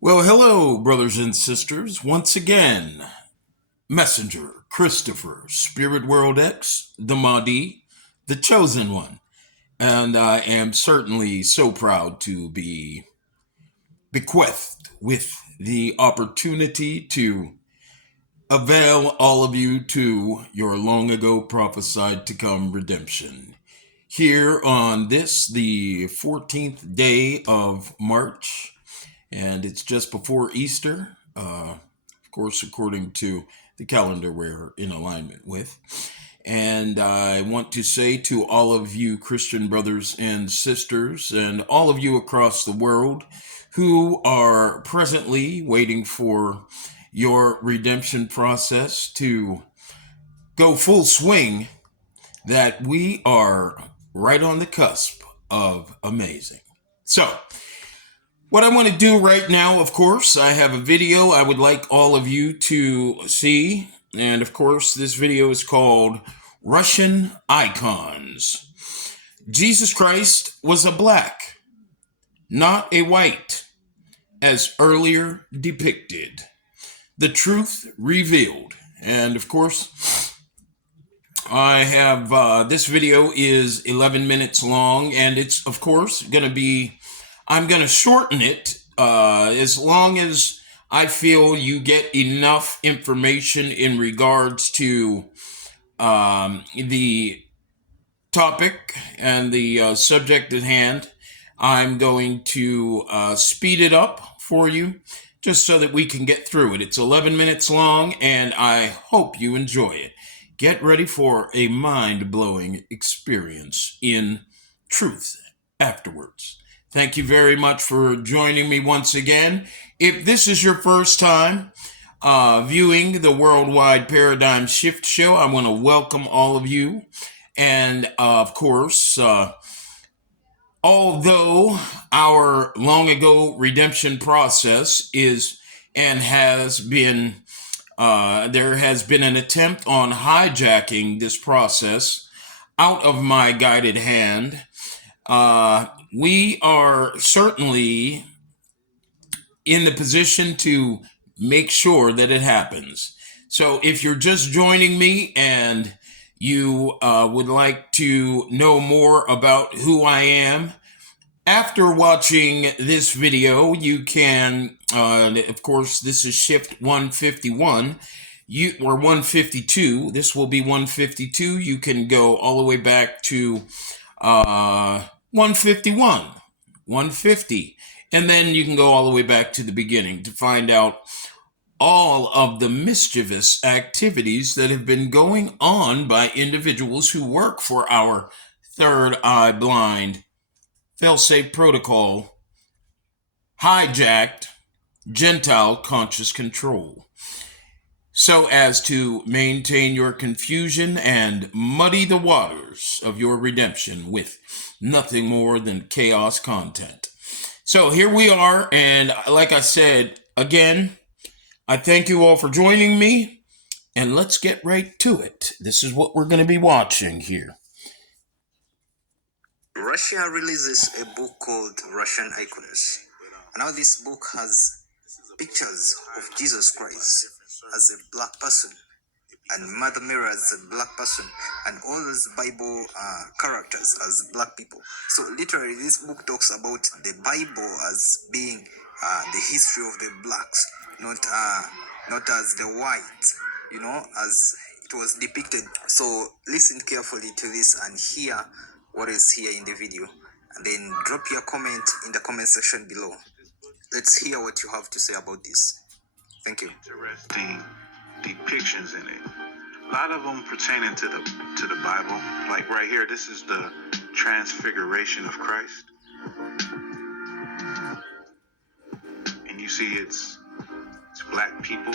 Well, hello, brothers and sisters. Once again, Messenger, Christopher, Spirit World X, the Mahdi, the Chosen One. And I am certainly so proud to be bequeathed with the opportunity to avail all of you to your long ago prophesied to come redemption. Here on this, the 14th day of March, and it's just before Easter, of course, according to the calendar we're in alignment with. And I want to say to all of you Christian brothers and sisters, and all of you across the world who are presently waiting for your redemption process to go full swing, that we are right on the cusp of amazing. So, what I want to do right now, of course, I have a video I would like all of you to see. And of course, this video is called Russian Icons. Jesus Christ was a black, not a white, as earlier depicted. The truth revealed. And of course, I have this video is 11 minutes long, and it's, of course, going to be, I'm going to shorten it as long as I feel you get enough information in regards to the topic and the subject at hand. I'm going to speed it up for you just so that we can get through it. It's 11 minutes long, and I hope you enjoy it. Get ready for a mind-blowing experience in truth afterwards. Thank you very much for joining me once again. If this is your first time viewing the Worldwide Paradigm Shift Show, I want to welcome all of you. And of course, although our long ago redemption process is and has been there has been an attempt on hijacking this process out of my guided hand. We are certainly in the position to make sure that it happens. So if you're just joining me and you would like to know more about who I am, after watching this video, you can, of course, this is shift 151, or 152. This will be 152. You can go all the way back to 151, 150, and then you can go all the way back to the beginning to find out all of the mischievous activities that have been going on by individuals who work for our third eye blind failsafe protocol, hijacked Gentile conscious control, so as to maintain your confusion and muddy the waters of your redemption with nothing more than chaos content. So here we are, and like I said, again, I thank you all for joining me, and let's get right to it. This is what we're going to be watching here. Russia releases a book called Russian Icons. Now this book has pictures of Jesus Christ as a black person and Mother Mary as a black person and all those Bible characters as black people. So literally this book talks about the Bible as being the history of the blacks, not as the white, as it was depicted. So listen carefully to this and hear what is here in the video, and then drop your comment in the comment section below. Let's hear what you have to say about this. Thank you. Interesting depictions in it. A lot of them pertaining to the Bible. Like right here, this is the transfiguration of Christ, and you see it's black people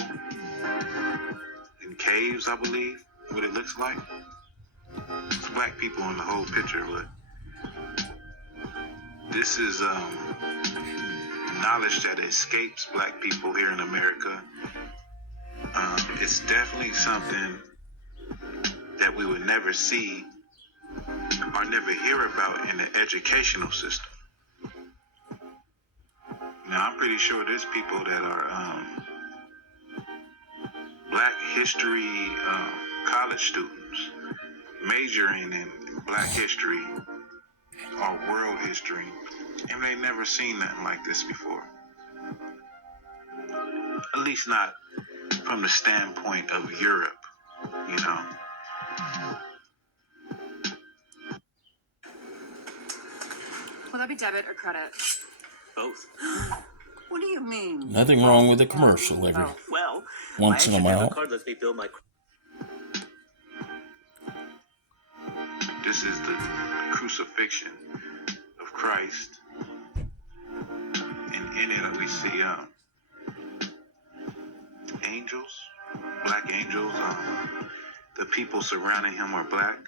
in caves, I believe. What it looks like. It's black people in the whole picture, but this is knowledge that escapes black people here in America. It's definitely something that we would never see or never hear about in the educational system. Now, I'm pretty sure there's people that are Black history college students majoring in Black history or world history, and they never seen nothing like this before. At least not from the standpoint of Europe, you know. Will that be debit or credit? Both. What do you mean? Nothing wrong with a commercial every Well, once in a my actual while. debit card lets me build my. This is the crucifixion of Christ, and in it we see angels, black angels. The people surrounding him are black.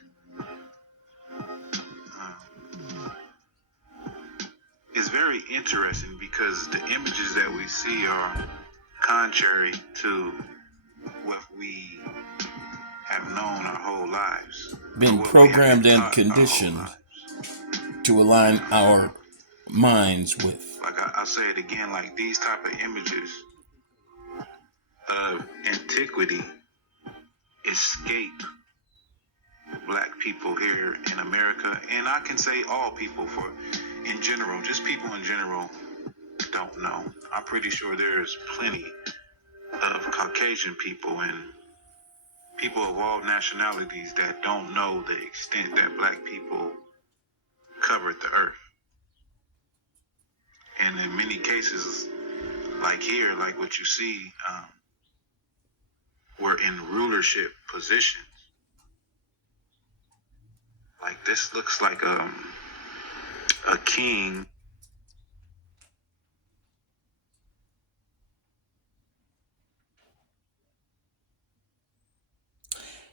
It's very interesting because the images that we see are contrary to what we have known our whole lives. Been or what we have programmed been and taught our whole conditioned lives. to align our minds with. Like I'll say it again, like these type of images of antiquity escape black people here in America, and I can say all people in general, just people in general don't know. I'm pretty sure there's plenty of Caucasian people and people of all nationalities that don't know the extent that black people covered the earth. And in many cases, like here, like what you see, we're in rulership positions. Like this looks like a king.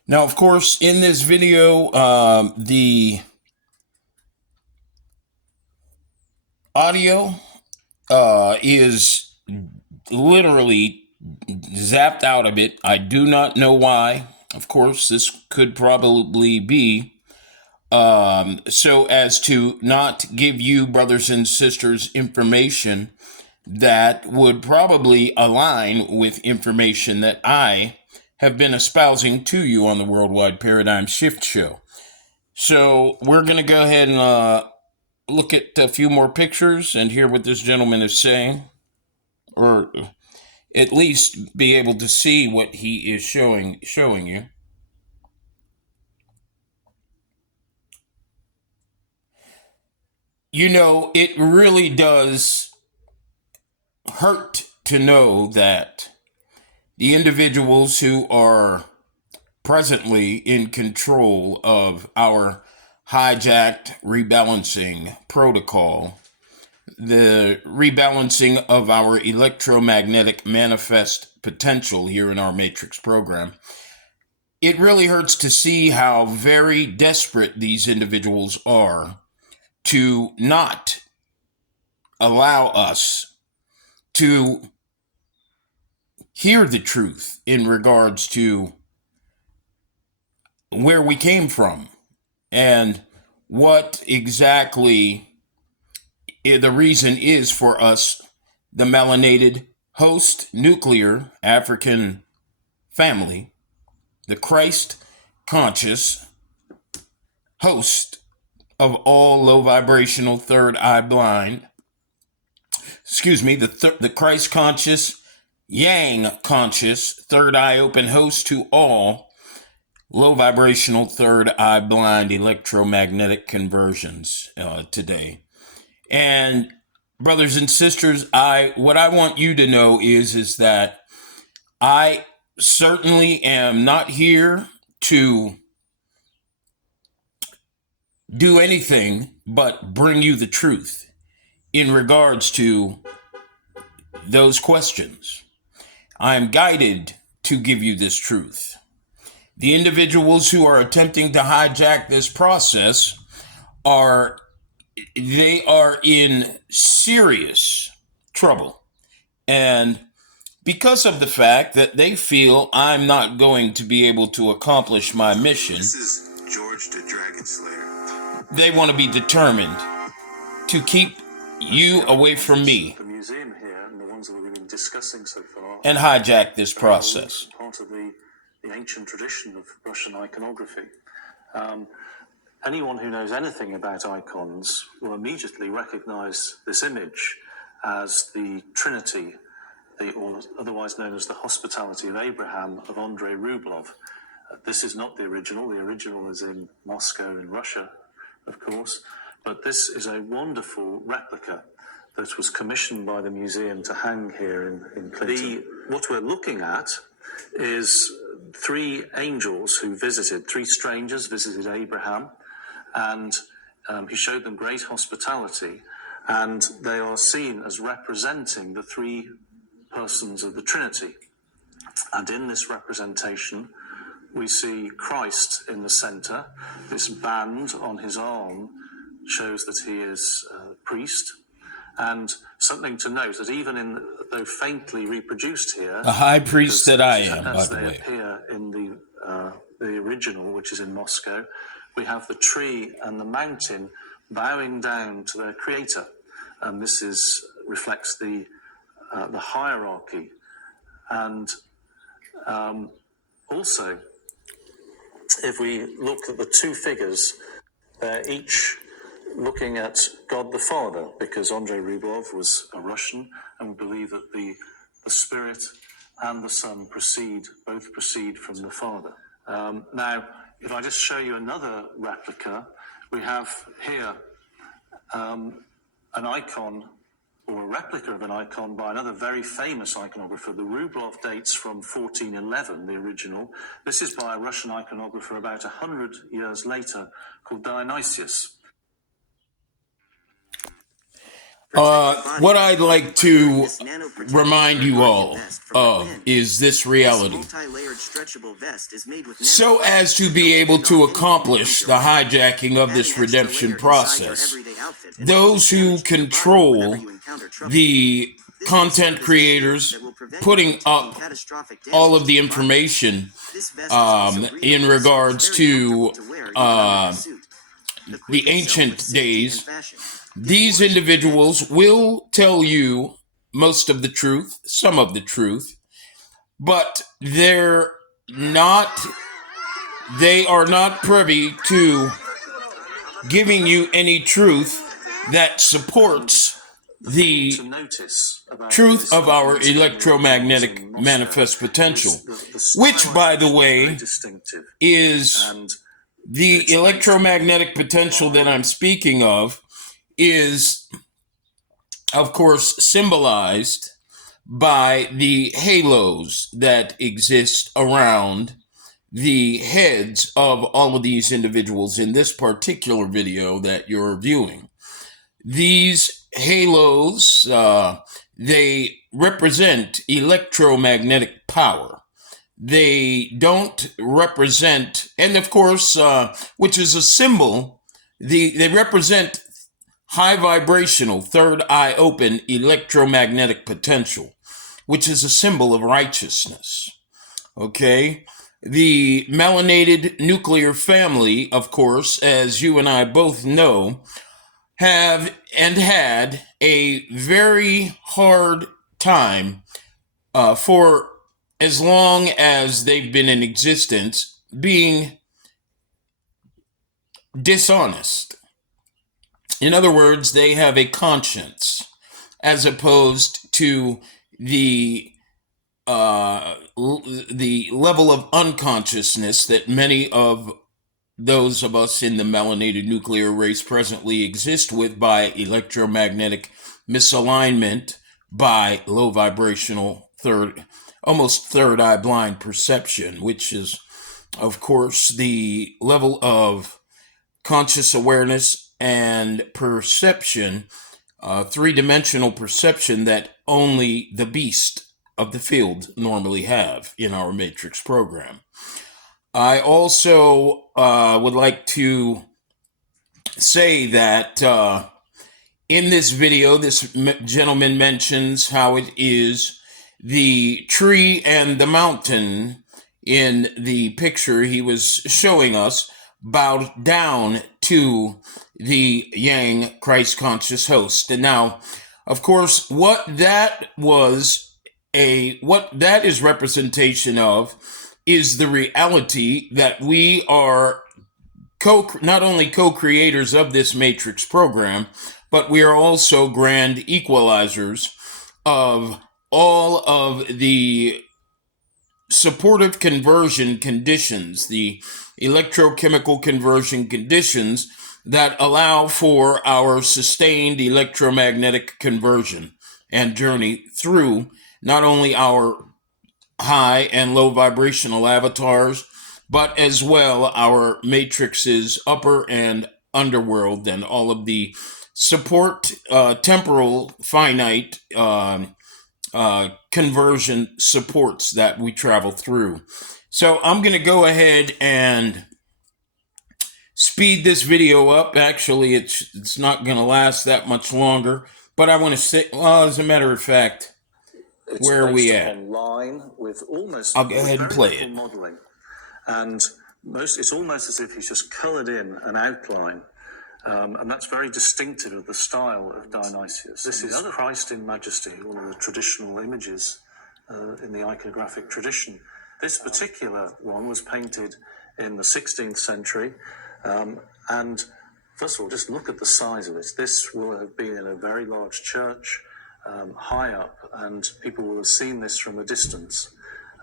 Now, of course, in this video, the audio is literally zapped out of it. I do not know why. Of course, this could probably be so as to not give you, brothers and sisters, information that would probably align with information that I have been espousing to you on the Worldwide Paradigm Shift Show. So we're going to go ahead and look at a few more pictures and hear what this gentleman is saying, or at least be able to see what he is showing you. You know, it really does hurt to know that the individuals who are presently in control of our hijacked rebalancing protocol, the rebalancing of our electromagnetic manifest potential here in our Matrix program, it really hurts to see how very desperate these individuals are to not allow us to hear the truth in regards to where we came from and what exactly the reason is for us, the melanated host nuclear African family, the Christ conscious host of all low vibrational third eye blind, the Christ conscious, Yang conscious, third eye open host to all low vibrational third eye blind electromagnetic conversions today. And brothers and sisters, what I want you to know is that I certainly am not here to do anything but bring you the truth in regards to those questions. I am guided to give you this truth. The individuals who are attempting to hijack this process are in serious trouble. And because of the fact that they feel I'm not going to be able to accomplish my mission, This is George the Dragon Slayer. they want to be determined to keep you away from me. The museum here icons that we've been discussing so far and hijack this process. part of the ancient tradition of Russian iconography. Anyone who knows anything about icons will immediately recognize this image as the Trinity, or otherwise known as the Hospitality of Abraham of Andrei Rublev. This is not the original. The original is in Moscow in Russia, of course, but this is a wonderful replica that was commissioned by the museum to hang here in Clinton. What we're looking at is three angels who visited, three strangers visited Abraham, and he showed them great hospitality, and they are seen as representing the three persons of the Trinity. And in this representation, we see Christ in the center. This band on his arm shows that he is a priest. And something to note that even though faintly reproduced here, a high priest that I am, by as the they way, appear in the original, which is in Moscow, we have the tree and the mountain bowing down to their creator, and this reflects the hierarchy. And also, if we look at the two figures, they're each looking at God the Father, because Andrei Rublev was a Russian, and we believe that the Spirit and the Son both proceed from the Father. Now, if I just show you another replica, we have here an icon, or a replica of an icon by another very famous iconographer. The Rublev dates from 1411, the original. This is by a Russian iconographer about 100 years later, called Dionysius. What I'd like to remind you all of is this reality. So as to be able to accomplish the hijacking of this redemption process, those who control the content creators putting up all of the information in regards to the ancient days, these individuals will tell you most of the truth, some of the truth, but they are not privy to giving you any truth that supports the truth of our electromagnetic manifest potential, which, by the way, is the electromagnetic potential that I'm speaking of, is, of course, symbolized by the halos that exist around the heads of all of these individuals in this particular video that you're viewing. These halos, they represent electromagnetic power. They don't represent, and of course, which is a symbol, they represent high vibrational, third eye open electromagnetic potential, which is a symbol of righteousness. Okay? The melanated nuclear family, of course, as you and I both know, have and had a very hard time for as long as they've been in existence being dishonest. In other words, they have a conscience, as opposed to the level of unconsciousness that many of those of us in the melanated nuclear race presently exist with, by electromagnetic misalignment, by low vibrational almost third eye blind perception, which is, of course, the level of conscious awareness and perception, three-dimensional perception, that only the beast of the field normally have in our Matrix program. I also would like to say that in this video, this gentleman mentions how it is the tree and the mountain in the picture he was showing us bowed down to the Yang Christ conscious host. And now, Of course, what that is representation of is the reality that we are not only co-creators of this Matrix program, but we are also grand equalizers of all of the supportive conversion conditions, the electrochemical conversion conditions that allow for our sustained electromagnetic conversion and journey through not only our high and low vibrational avatars, but as well our matrix's upper and underworld and all of the support temporal finite conversion supports that we travel through. So I'm going to go ahead and speed this video up. Actually, it's not going to last that much longer, but I want to say, well, as a matter of fact, where are we at? Online with almost I'll go ahead and play it. modeling, and it's almost as if he's just coloured in an outline, and that's very distinctive of the style of Dionysius. This is Christ in Majesty, one of the traditional images in the iconographic tradition. This particular one was painted in the 16th century, and first of all, just look at the size of it. This will have been in a very large church, high up, and people will have seen this from a distance,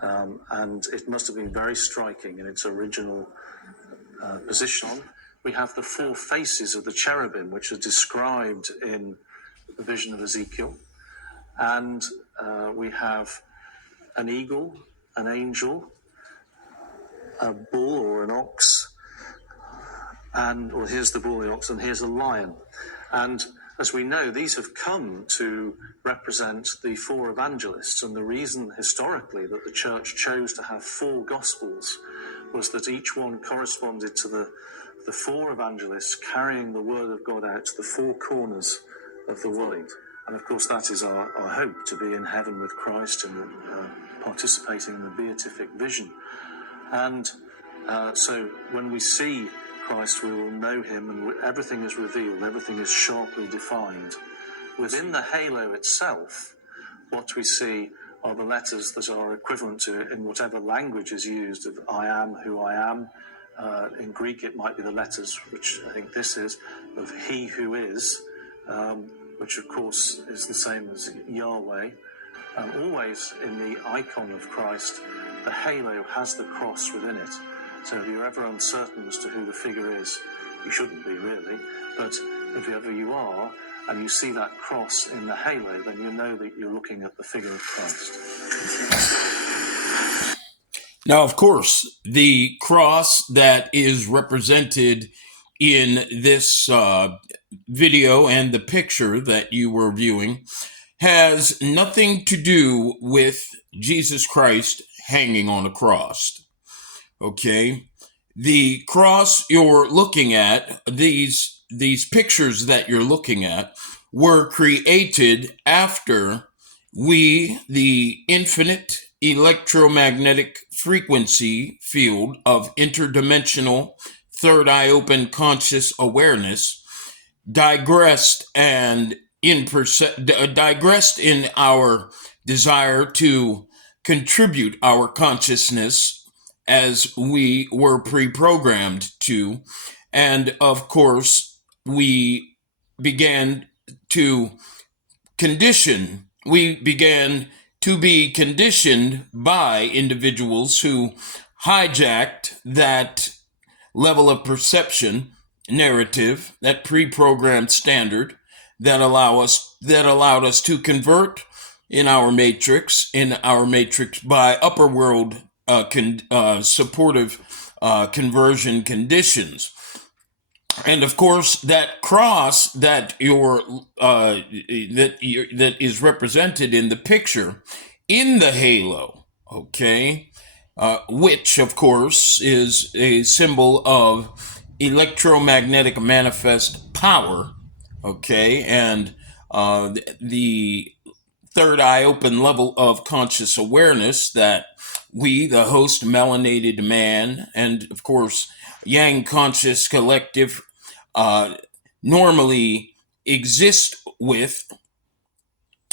and it must have been very striking in its original position. We have the four faces of the cherubim, which are described in the vision of Ezekiel, and we have an eagle, an angel, a bull or an ox, and here's the bull, the ox, and here's a lion. And as we know, these have come to represent the four evangelists, and the reason historically that the church chose to have four gospels was that each one corresponded to the four evangelists carrying the word of God out to the four corners of the world. And of course that is our hope, to be in heaven with Christ and participating in the beatific vision. And so when we see Christ, we will know him, and everything is revealed, everything is sharply defined. Within the halo itself, what we see are the letters that are equivalent to it in whatever language is used, of I am who I am. In Greek, it might be the letters, which I think this is, of he who is, which of course is the same as Yahweh. Always in the icon of Christ, the halo has the cross within it. So if you're ever uncertain as to who the figure is, you shouldn't be really, but if ever you are, and you see that cross in the halo, then you know that you're looking at the figure of Christ. Now, of course, the cross that is represented in this video and the picture that you were viewing has nothing to do with Jesus Christ hanging on a cross. Okay? The cross you're looking at, these pictures that you're looking at, were created after we, the infinite electromagnetic frequency field of interdimensional third eye open conscious awareness, digressed in our desire to contribute our consciousness as we were pre-programmed to. And of course, we began to be conditioned by individuals who hijacked that level of perception narrative, that pre-programmed standard that allowed us to convert in our matrix by upper world supportive conversion conditions. And of course, that cross that is represented in the picture in the halo, okay, which of course is a symbol of electromagnetic manifest power, okay, and the third eye open level of conscious awareness that we, the host melanated man, and of course Yang conscious collective normally exist with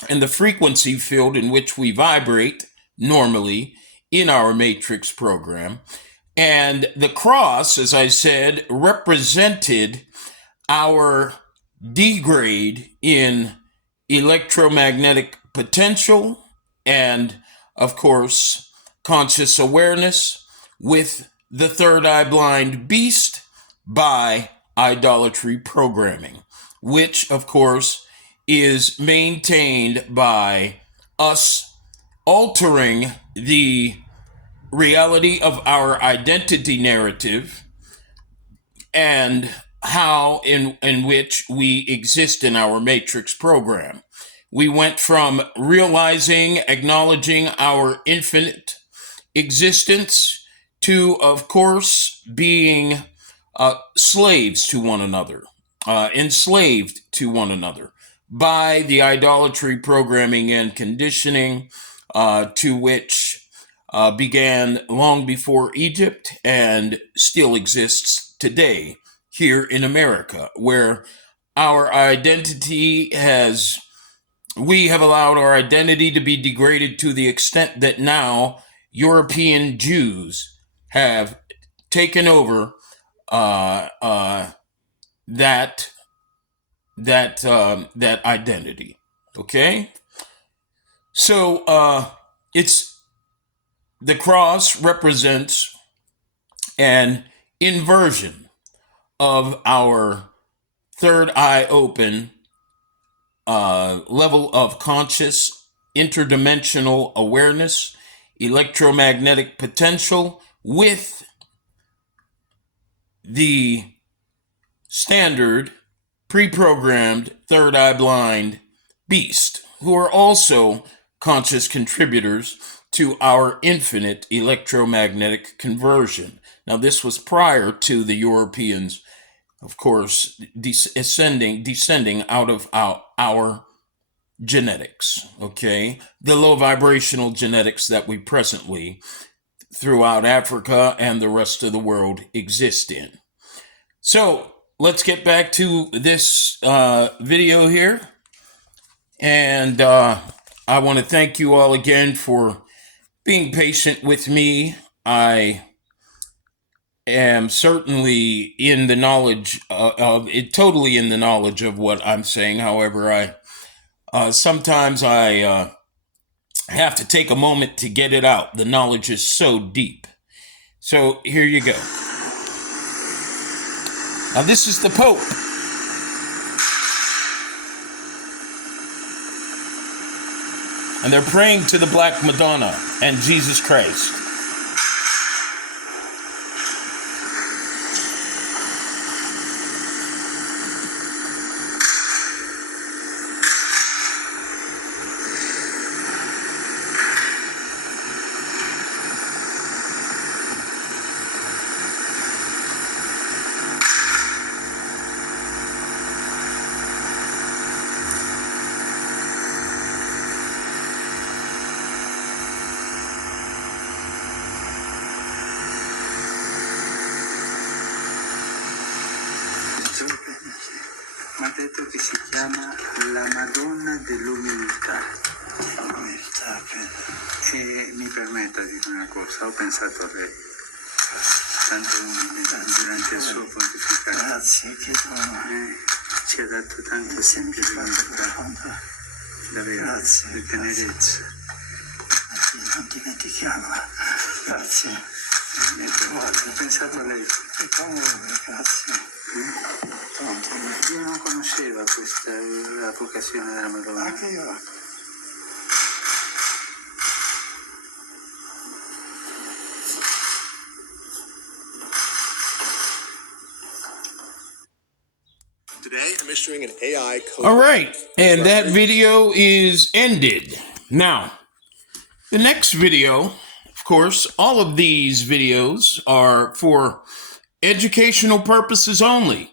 and the frequency field in which we vibrate normally in our matrix program. And the cross, as I said, represented our degrade in electromagnetic potential and, of course, conscious awareness with the third eye blind beast by idolatry programming, which, of course, is maintained by us altering the reality of our identity narrative and how in which we exist in our matrix program. We went from realizing, acknowledging our infinite existence to, of course, being slaves to one another, enslaved to one another by the idolatry programming and conditioning to which began long before Egypt and still exists today here in America, where our identity we have allowed our identity to be degraded to the extent that now European Jews have taken over that identity. Okay, so it's the cross represents an inversion of our third eye open level of conscious interdimensional awareness, electromagnetic potential with the standard pre-programmed third eye blind beast, who are also conscious contributors to our infinite electromagnetic conversion. Now, this was prior to the Europeans, of course, descending out of our genetics, okay? The low vibrational genetics that we presently, throughout Africa and the rest of the world, exist in. So, let's get back to this video here. And I want to thank you all again for being patient with me. I am certainly in the knowledge totally in the knowledge of what I'm saying. However, sometimes I have to take a moment to get it out. The knowledge is so deep. So here you go. Now this is the Pope. And they're praying to the Black Madonna and Jesus Christ. Mi ha detto che si chiama la Madonna dell'Umiltà. E mi permetta di dire una cosa, ho pensato a lei, tanto umile durante il suo pontificato. Grazie, che ci ha dato tanta semplicità, davvero, grazie, di tenerezza. Non dimentichiamo, grazie. Ho pensato a lei. Grazie. Io non conoscevo questa la vocazione della Madonna. Anche io. Today, I'm issuing an AI code. All right, and that video is ended. Now, the next video, of course, all of these videos are for educational purposes only,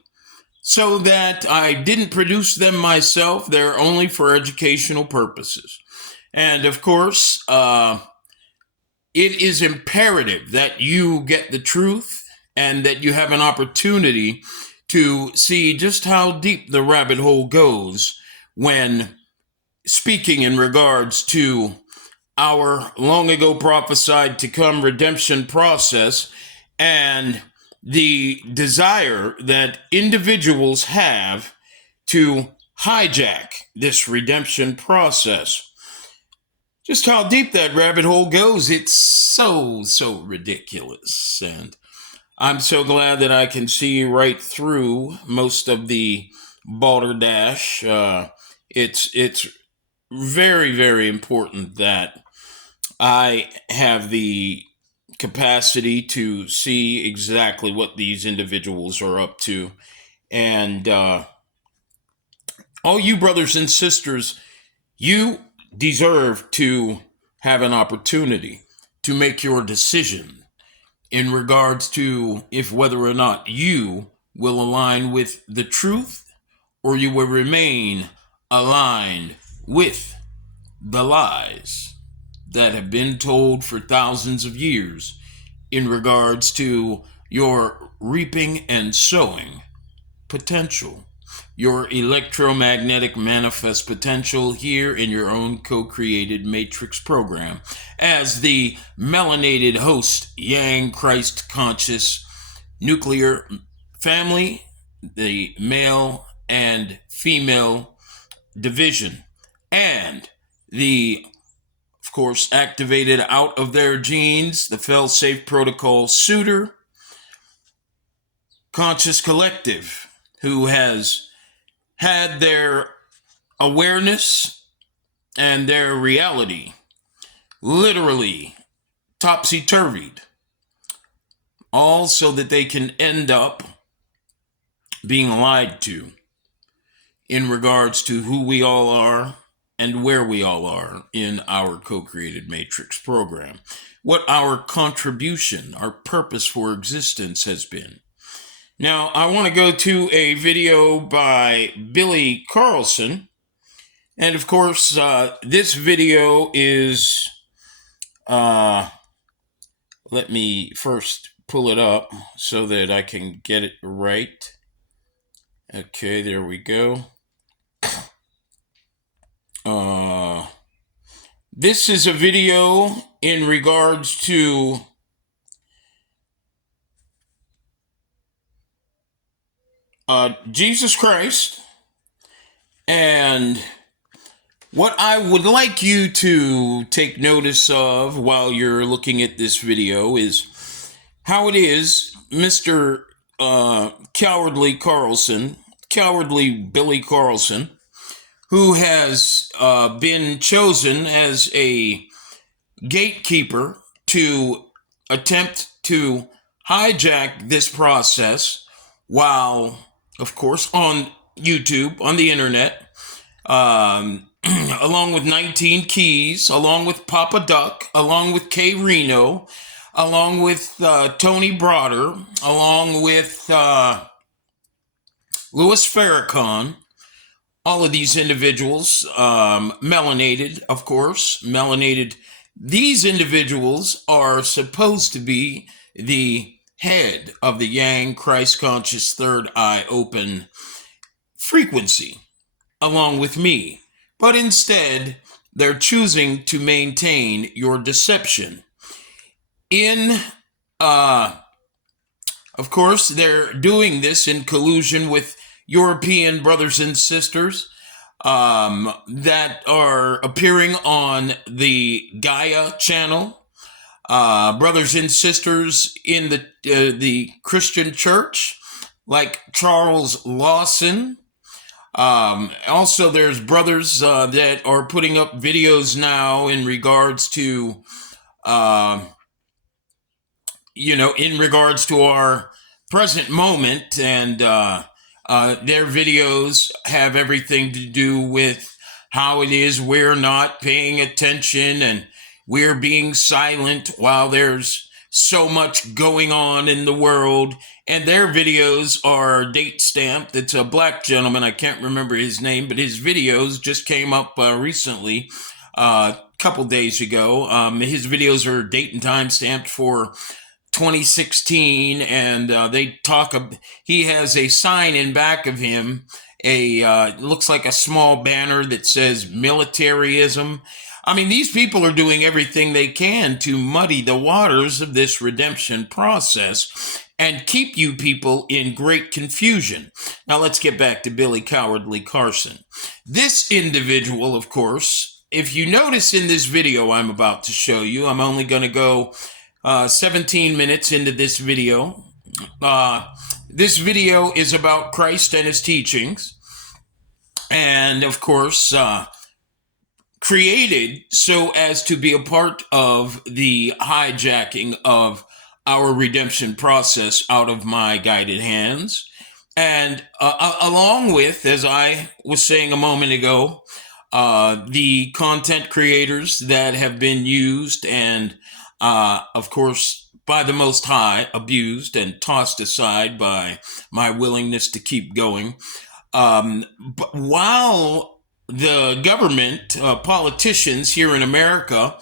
so that I didn't produce them myself. They're only for educational purposes. And of course, it is imperative that you get the truth and that you have an opportunity to see just how deep the rabbit hole goes when speaking in regards to our long ago prophesied to come redemption process and the desire that individuals have to hijack this redemption process. Just how deep that rabbit hole goes, it's so ridiculous. And I'm so glad that I can see right through most of the balderdash. It's very important that I have the capacity to see exactly what these individuals are up to. And all you brothers and sisters, you deserve to have an opportunity to make your decision in regards to if whether or not you will align with the truth or you will remain aligned with the lies that have been told for thousands of years in regards to your reaping and sowing potential, your electromagnetic manifest potential here in your own co-created matrix program as the melanated host Yang Christ conscious nuclear family, the male and female division, and the, of course, activated out of their genes, the fail-safe protocol suitor conscious collective, who has had their awareness and their reality literally topsy-turvied, all so that they can end up being lied to in regards to who we all are and where we all are in our co-created matrix program, what our contribution, our purpose for existence has been. Now, I want to go to a video by Billy Carlson. And of course, this video is, let me first pull it up so that I can get it right. Okay, there we go. This is a video in regards to Jesus Christ, and what I would like you to take notice of while you're looking at this video is how it is Mr. Cowardly Billy Carlson, who has been chosen as a gatekeeper to attempt to hijack this process while, of course, on YouTube, on the internet, along with 19 Keys, along with Papa Duck, along with Kay Reno, along with Tony Broder, along with Louis Farrakhan. All of these individuals, melanated, of course, melanated. These individuals are supposed to be the head of the Yang Christ Conscious Third Eye Open frequency, along with me. But instead, they're choosing to maintain your deception. Of course, they're doing this in collusion with European brothers and sisters that are appearing on the Gaia channel, brothers and sisters in the Christian church, like Charles Lawson. Also, there's brothers that are putting up videos now in regards to, in regards to our present moment, and their videos have everything to do with how it is we're not paying attention and we're being silent while there's so much going on in the world. And their videos are date stamped. It's a black gentleman, I can't remember his name, but his videos just came up recently, a couple days ago. His videos are date and time stamped for 2016, and he has a sign in back of him, looks like a small banner that says militarism. I mean, these people are doing everything they can to muddy the waters of this redemption process and keep you people in great confusion. Now, let's get back to Billy Cowardly Carson. This individual, of course, if you notice in this video I'm about to show you, I'm only going to go 17 minutes into this video. This video is about Christ and his teachings. And, of course, created so as to be a part of the hijacking of our redemption process out of my guided hands. And along with, as I was saying a moment ago, the content creators that have been used and, of course, by the Most High, abused and tossed aside by my willingness to keep going. But while the government, politicians here in America,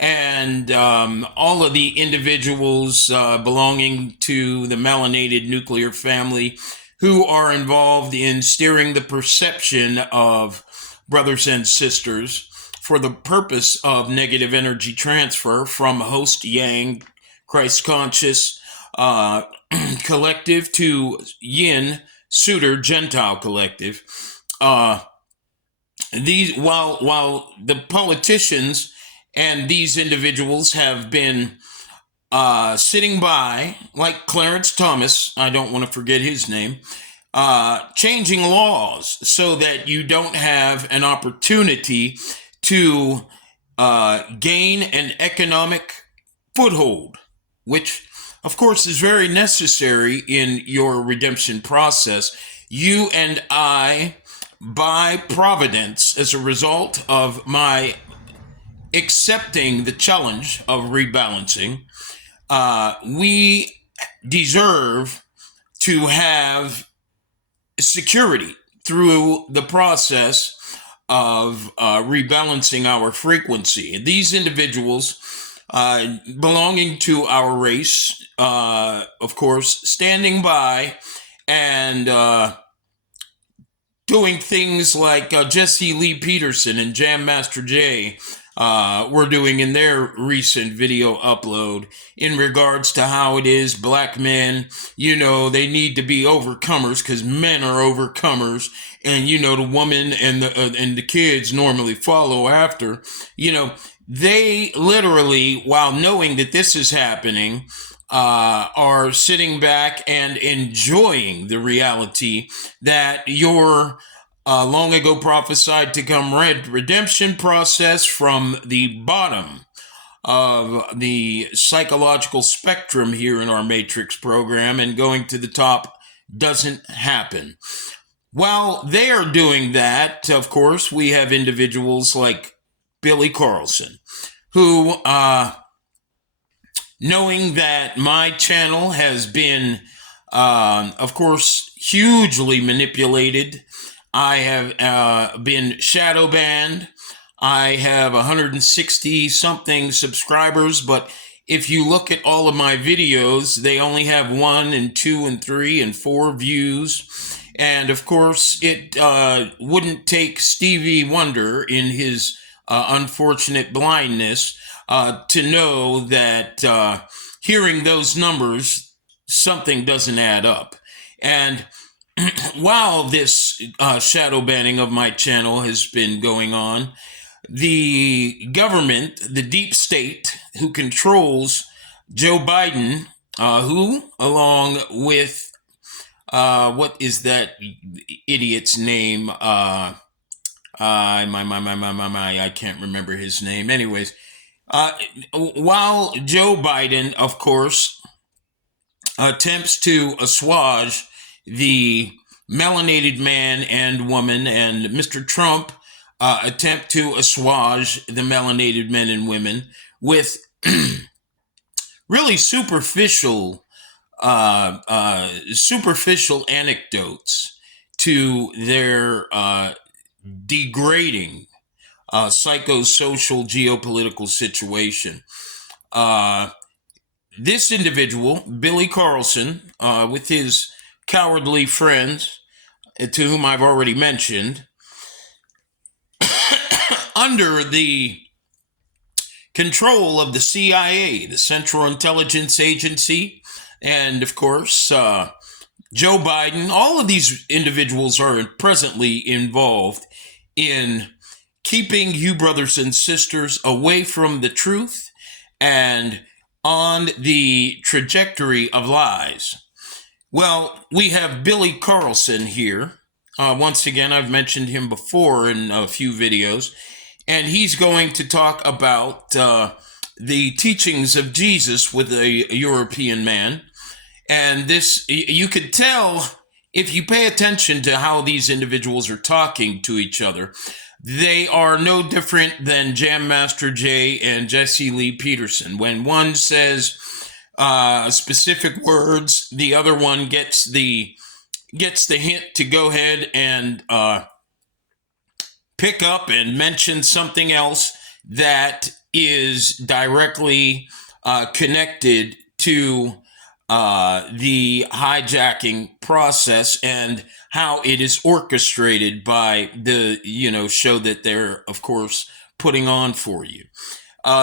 and all of the individuals belonging to the melanated nuclear family who are involved in steering the perception of brothers and sisters for the purpose of negative energy transfer from host Yang, Christ conscious collective to Yin, Suitor, Gentile collective. While the politicians and these individuals have been sitting by, like Clarence Thomas, I don't want to forget his name, changing laws so that you don't have an opportunity to gain an economic foothold, which, of course, is very necessary in your redemption process. You and I, by providence, as a result of my accepting the challenge of rebalancing, we deserve to have security through the process of rebalancing our frequency. These individuals belonging to our race, of course, standing by and doing things like Jesse Lee Peterson and Jam Master Jay were doing in their recent video upload in regards to how it is black men, they need to be overcomers because men are overcomers, and the woman and the kids normally follow after. They literally, while knowing that this is happening, are sitting back and enjoying the reality that your long ago prophesied to come redemption process from the bottom of the psychological spectrum here in our Matrix program and going to the top doesn't happen. While they are doing that, of course, we have individuals like Billy Carlson, who, knowing that my channel has been, of course, hugely manipulated, I have been shadow banned. I have 160 something subscribers, but if you look at all of my videos, they only have 1 and 2 and 3 and 4 views. And of course, it wouldn't take Stevie Wonder in his unfortunate blindness to know that hearing those numbers, something doesn't add up. And while this shadow banning of my channel has been going on, the government, the deep state, who controls Joe Biden, who, along with, what is that idiot's name? I can't remember his name. Anyways, while Joe Biden, of course, attempts to assuage the melanated man and woman, and Mr. Trump attempt to assuage the melanated men and women with really superficial anecdotes to their degrading psychosocial geopolitical situation. This individual, Billy Carlson, with his cowardly friends, to whom I've already mentioned, under the control of the CIA, the Central Intelligence Agency, and of course, Joe Biden. All of these individuals are presently involved in keeping you brothers and sisters away from the truth and on the trajectory of lies. Well, we have Billy Carlson here. Once again, I've mentioned him before in a few videos, and he's going to talk about the teachings of Jesus with a European man. And this, you could tell if you pay attention to how these individuals are talking to each other. They are no different than Jam Master Jay and Jesse Lee Peterson. When one says specific words, the other one gets the hint to go ahead and pick up and mention something else that is directly connected to the hijacking process and how it is orchestrated by the, show that they're, of course, putting on for you.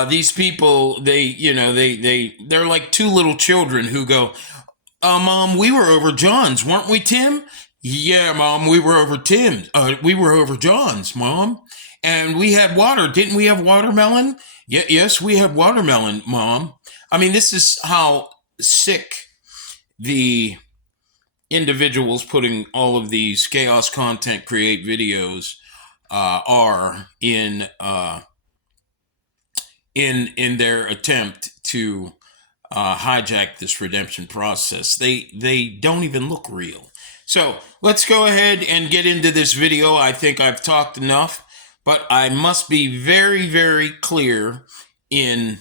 These people, they're like two little children who go, Mom, we were over John's, weren't we, Tim? Yeah, Mom, we were over Tim's. We were over John's, Mom. And we had water. Didn't we have watermelon? Yes, we had watermelon, Mom. I mean, this is how sick the individuals putting all of these chaos content create videos are in their attempt to hijack this redemption process. They don't even look real. So let's go ahead and get into this video. I think I've talked enough, but I must be very, very clear in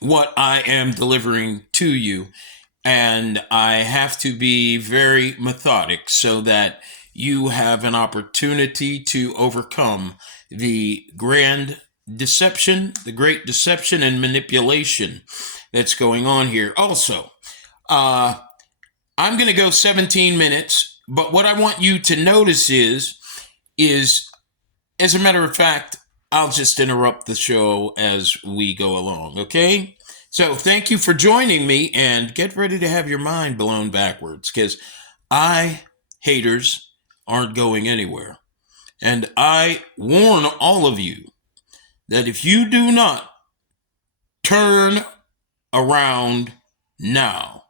what I am delivering to you. And I have to be very methodic so that you have an opportunity to overcome the grand deception, the great deception and manipulation that's going on here. Also, I'm going to go 17 minutes, but what I want you to notice is, as a matter of fact, I'll just interrupt the show as we go along, okay? So thank you for joining me, and get ready to have your mind blown backwards, because haters aren't going anywhere. And I warn all of you that if you do not turn around now,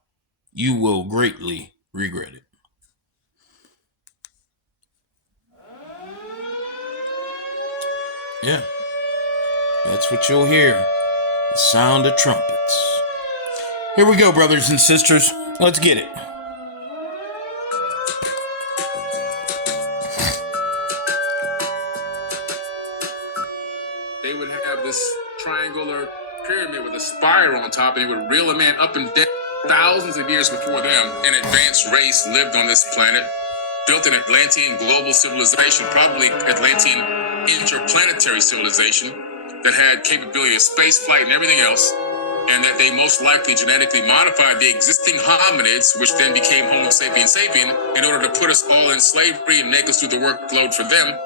you will greatly regret it. Yeah, that's what you'll hear. The sound of trumpets. Here we go, brothers and sisters. Let's get it. They would have this triangular pyramid with a spire on top, and it would reel a man up and down. Thousands of years before them, an advanced race lived on this planet, built an Atlantean global civilization, probably Atlantean interplanetary civilization, that had capability of space flight and everything else, and that they most likely genetically modified the existing hominids, which then became Homo sapiens sapien, in order to put us all in slavery and make us do the workload for them.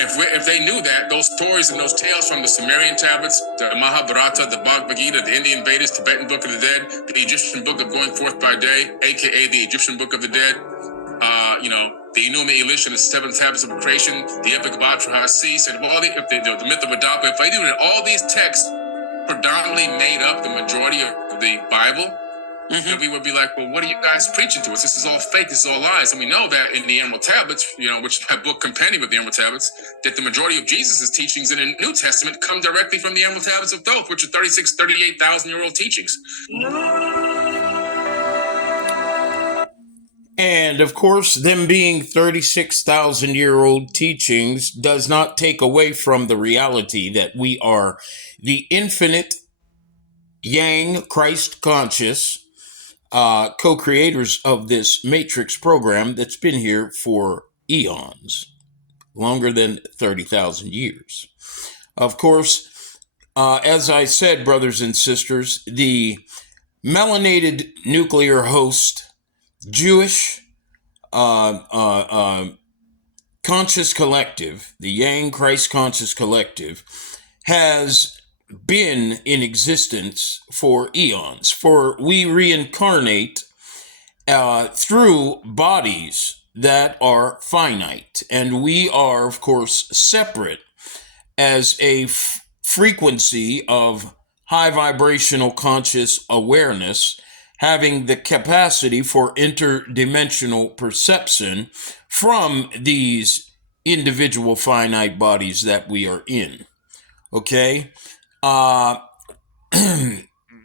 If they knew that, those stories and those tales from the Sumerian tablets, the Mahabharata, the Bhagavad Gita, the Indian Vedas, Tibetan Book of the Dead, the Egyptian Book of Going Forth by Day, aka the Egyptian Book of the Dead, the Enuma Elish and the Seven Tablets of Creation, the Epic of Atrahasis, and all the myth of Adapa, if they knew that all these texts predominantly made up the majority of the Bible, then we would be like, well, what are you guys preaching to us? This is all fake. This is all lies. And we know that in the Emerald Tablets, which is that book compendium of the Emerald Tablets, that the majority of Jesus' teachings in the New Testament come directly from the Emerald Tablets of Thoth, which are 38,000-year-old teachings. And of course, them being 36,000-year-old teachings does not take away from the reality that we are the infinite Yang Christ conscious co-creators of this Matrix program that's been here for eons, longer than 30,000 years. Of course, as I said, brothers and sisters, the melanated nuclear host, Jewish, conscious collective, the Yang Christ Conscious Collective, has been in existence for eons. For we reincarnate through bodies that are finite, and we are, of course, separate as a frequency of high vibrational conscious awareness, having the capacity for interdimensional perception from these individual finite bodies that we are in. Okay?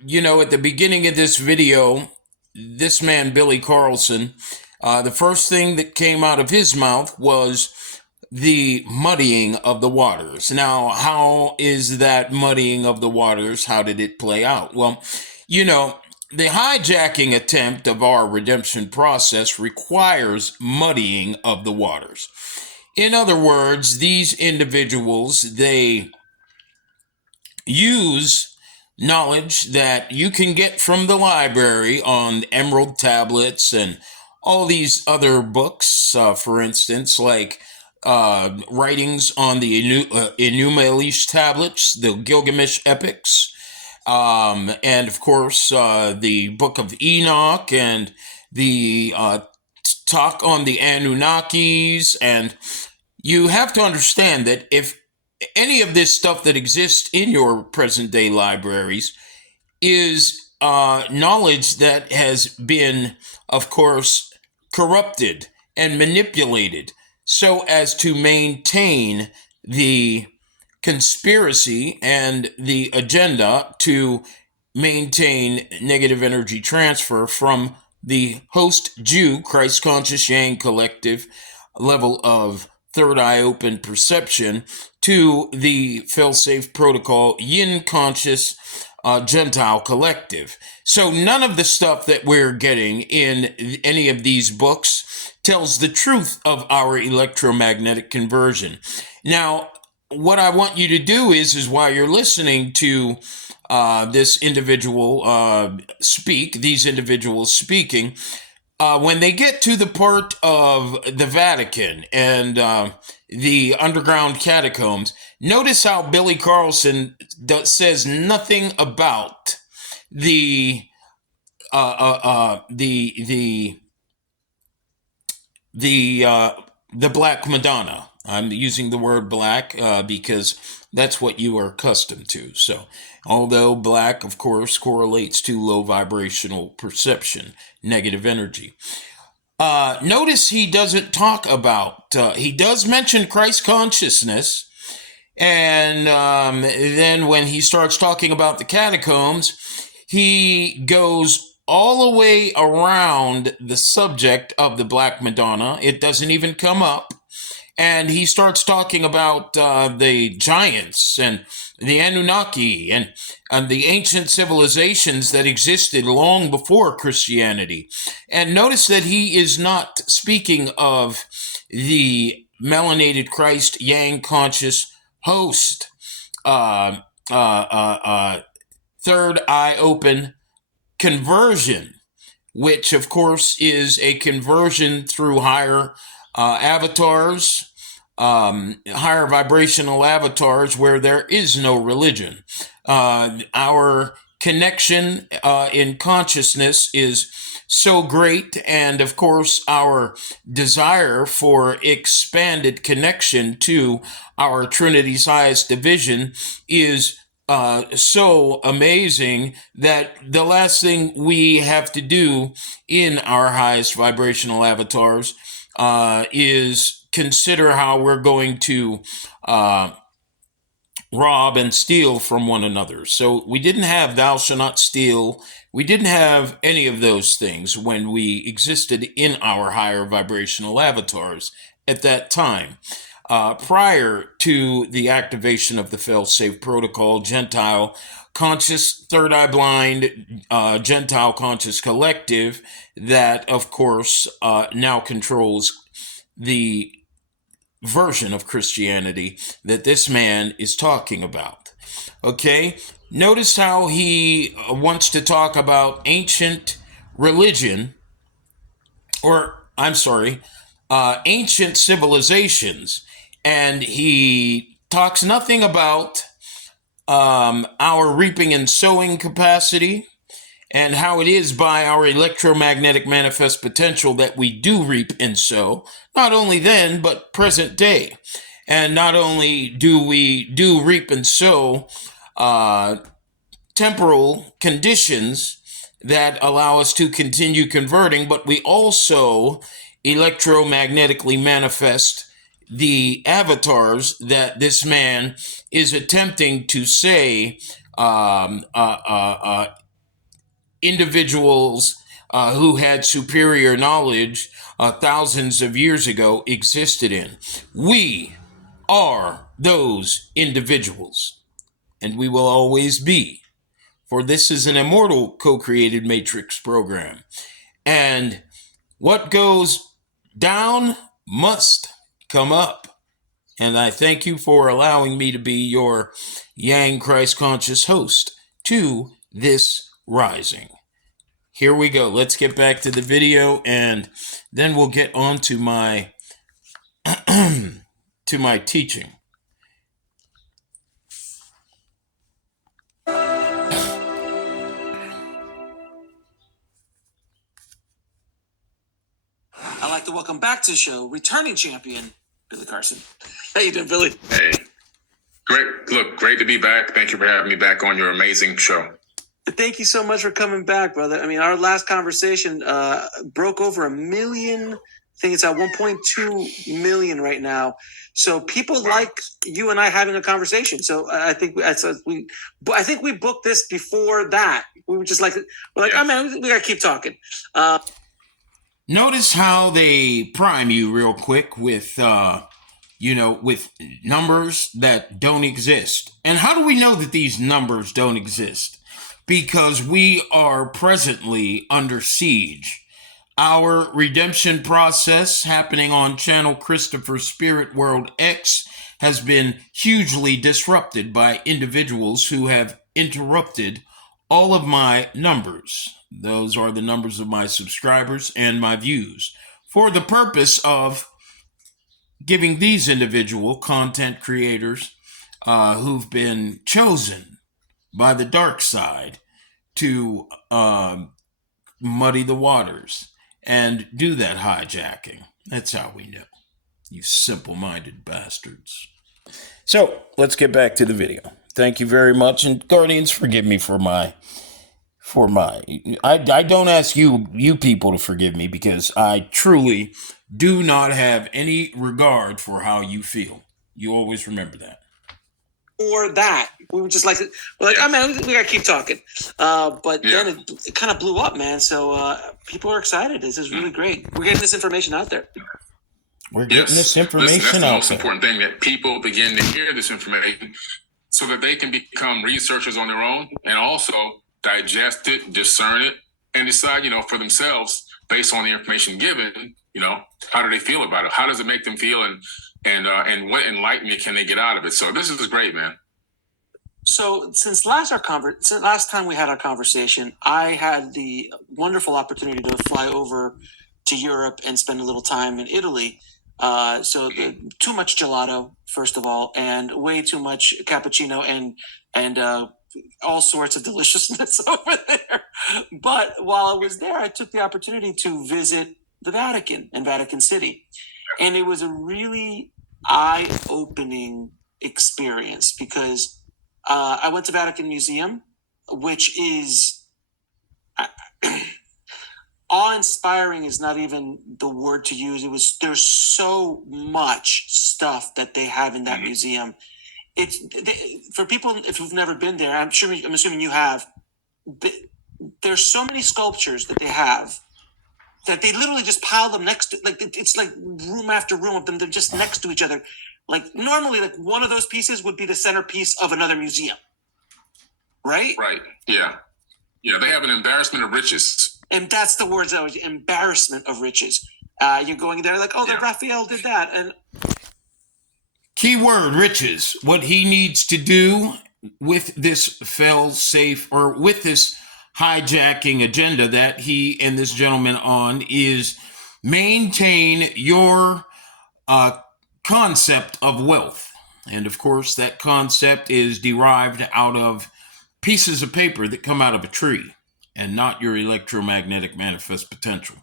You know, at the beginning of this video, this man, Billy Carlson, the first thing that came out of his mouth was the muddying of the waters. Now, how is that muddying of the waters? How did it play out? Well, you know, the hijacking attempt of our redemption process requires muddying of the waters. In other words, these individuals, they use knowledge that you can get from the library on emerald tablets and all these other books, for instance, like writings on the Enuma Elish tablets, the Gilgamesh epics, and of course the Book of Enoch and the talk on the Anunnakis. And you have to understand that if any of this stuff that exists in your present day libraries is knowledge that has been, of course, corrupted and manipulated so as to maintain the conspiracy and the agenda to maintain negative energy transfer from the host Jew, Christ Conscious Yang Collective level of third eye open perception to the Failsafe Protocol Yin Conscious Gentile Collective. So none of the stuff that we're getting in any of these books tells the truth of our electromagnetic conversion. Now, what I want you to do is while you're listening to this individual these individuals speaking, when they get to the part of the Vatican and the underground catacombs, notice how Billy Carlson says nothing about the Black Madonna. I'm using the word black because that's what you are accustomed to. So, although black, of course, correlates to low vibrational perception, negative energy. Notice he doesn't talk about, he does mention Christ consciousness. And then when he starts talking about the catacombs, he goes all the way around the subject of the Black Madonna. It doesn't even come up. And he starts talking about the giants and the Anunnaki and the ancient civilizations that existed long before Christianity. And notice that he is not speaking of the melanated Christ Yang conscious host, third eye open conversion, which of course is a conversion through higher avatars, higher vibrational avatars where there is no religion. Our connection in consciousness is so great, and of course our desire for expanded connection to our Trinity's highest division is so amazing that the last thing we have to do in our highest vibrational avatars is consider how we're going to rob and steal from one another. So we didn't have thou shalt not steal. We didn't have any of those things when we existed in our higher vibrational avatars at that time. Prior to the activation of the Failsafe Protocol, Gentile Conscious, Third Eye Blind, Gentile Conscious Collective, that of course now controls the version of Christianity that this man is talking about. Okay, notice how he wants to talk about ancient religion, or ancient civilizations, and he talks nothing about our reaping and sowing capacity, and how it is by our electromagnetic manifest potential that we do reap and sow, not only then, but present day. And not only do we do reap and sow temporal conditions that allow us to continue converting, but we also electromagnetically manifest the avatars that this man is attempting to say individuals who had superior knowledge thousands of years ago existed in. We are those individuals, and we will always be, for this is an immortal co-created matrix program. And what goes down must come up. And I thank you for allowing me to be your Yang Christ conscious host to this rising. Here we go. Let's get back to the video, and then we'll get on to my to my teaching. I'd like to welcome back to the show returning champion Billy Carson. How you doing, Billy? Hey, great to be back. Thank you for having me back on your amazing show. Thank you so much for coming back, brother. I mean, our last conversation broke over 1 million. I think it's at 1.2 million right now. So people like you and I having a conversation. So I think we booked this before that. We were just like, oh man, we gotta keep talking. Notice how they prime you real quick with, with numbers that don't exist. And how do we know that these numbers don't exist? Because we are presently under siege. Our redemption process happening on channel Christopher Spirit World X has been hugely disrupted by individuals who have interrupted all of my numbers. Those are the numbers of my subscribers and my views, for the purpose of giving these individual content creators who've been chosen by the dark side to muddy the waters and do that hijacking. That's how we know. You simple-minded bastards. So let's get back to the video. Thank you very much, and Guardians, forgive me for my. I don't ask you people to forgive me, because I truly do not have any regard for how you feel. You always remember that. Or that we were just like, oh man, we gotta keep talking. Then it kind of blew up, man. So people are excited. This is really great. We're getting this information out there. We're getting this information that's the out most there. important thing, that people begin to hear this information so that they can become researchers on their own and also digest it, discern it, and decide, for themselves based on the information given, how do they feel about it? How does it make them feel? And what enlightenment can they get out of it? So this is great, man. So since last time we had our conversation, I had the wonderful opportunity to fly over to Europe and spend a little time in Italy. Too much gelato, first of all, and way too much cappuccino and all sorts of deliciousness over there. But while I was there, I took the opportunity to visit the Vatican and Vatican City. And it was a really eye-opening experience, because I went to Vatican Museum, which is awe-inspiring is not even the word to use. There's so much stuff that they have in that museum. For people, if you've never been there, I'm assuming you have. There's so many sculptures that they have that they literally just pile them next to, it's like room after room of them. They're just next to each other. Like normally, one of those pieces would be the centerpiece of another museum, right? Right. Yeah. Yeah. They have an embarrassment of riches. And that's the words that was embarrassment of riches. You're going there like, that Raphael did that. And keyword riches. What he needs to do with this fail-safe, or with this hijacking agenda that he and this gentleman on, is maintain your concept of wealth. And of course, that concept is derived out of pieces of paper that come out of a tree and not your electromagnetic manifest potential.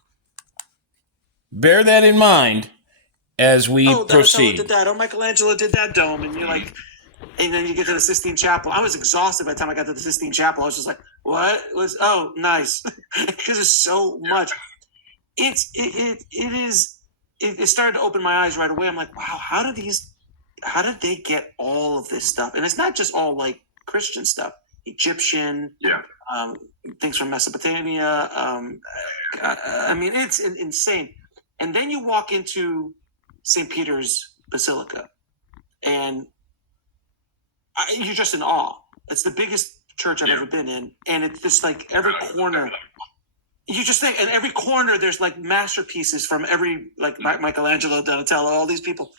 Bear that in mind as we proceed. Did that. Oh, Michelangelo did that dome. And you're like, and then you get to the Sistine Chapel. I was exhausted by the time I got to the Sistine Chapel. I was just like, what was, oh, nice. Because there's so much. It started to open my eyes right away. I'm like, wow, how did they get all of this stuff? And it's not just all like Christian stuff, Egyptian, things from Mesopotamia. I mean, it's insane. And then you walk into St. Peter's Basilica, and you're just in awe. It's the biggest church I've ever been in, and it's just like every corner. You just think, in every corner, there's like masterpieces from every, like Michelangelo, Donatello, all these people,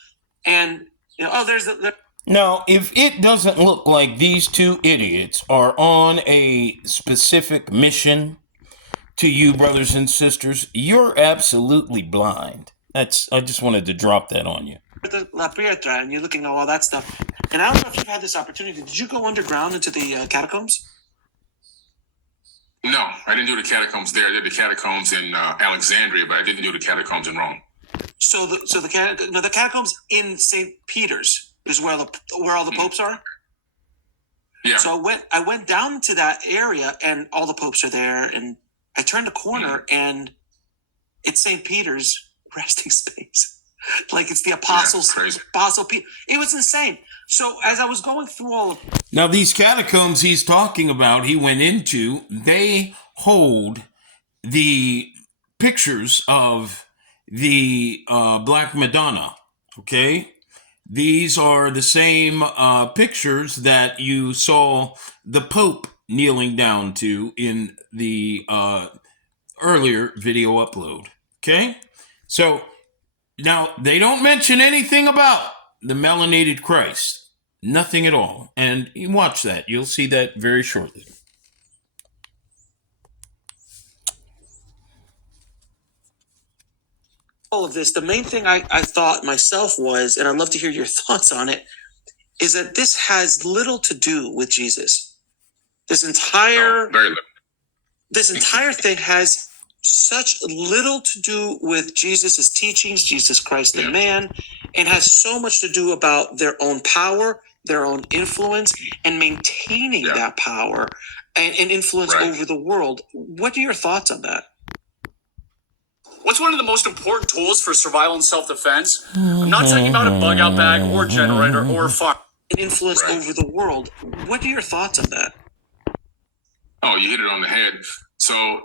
and you know, Now, if it doesn't look like these two idiots are on a specific mission to you, brothers and sisters, you're absolutely blind. I just wanted to drop that on you. La Pietra, and you're looking at all that stuff. And I don't know if you've had this opportunity. Did you go underground into the catacombs? No, I didn't do the catacombs there. I did the catacombs in Alexandria, but I didn't do the catacombs in Rome. So the catacombs in St. Peter's is where all the popes are. Yeah. So I went down to that area, and all the popes are there, and I turned a corner, and it's St. Peter's resting space. Like it's the apostles, Apostle Peter. It was insane. So as I was going through all of now these catacombs he's talking about, he went into, they hold the pictures of the Black Madonna. Okay, these are the same pictures that you saw the Pope kneeling down to in the earlier video upload. Okay, so now they don't mention anything about the melanated Christ, nothing at all. And you watch that, you'll see that very shortly. all of this, the main thing I thought myself was, and I'd love to hear your thoughts on it, is that this has little to do with Jesus. This entire thing has such little to do with Jesus' teachings, Jesus Christ the man, and has so much to do about their own power, their own influence, and maintaining that power and influence over the world. What are your thoughts on that? What's one of the most important tools for survival and self-defense? I'm not talking about a bug-out bag or generator or fire. Influence over the world. What are your thoughts on that? Oh, you hit it on the head. So,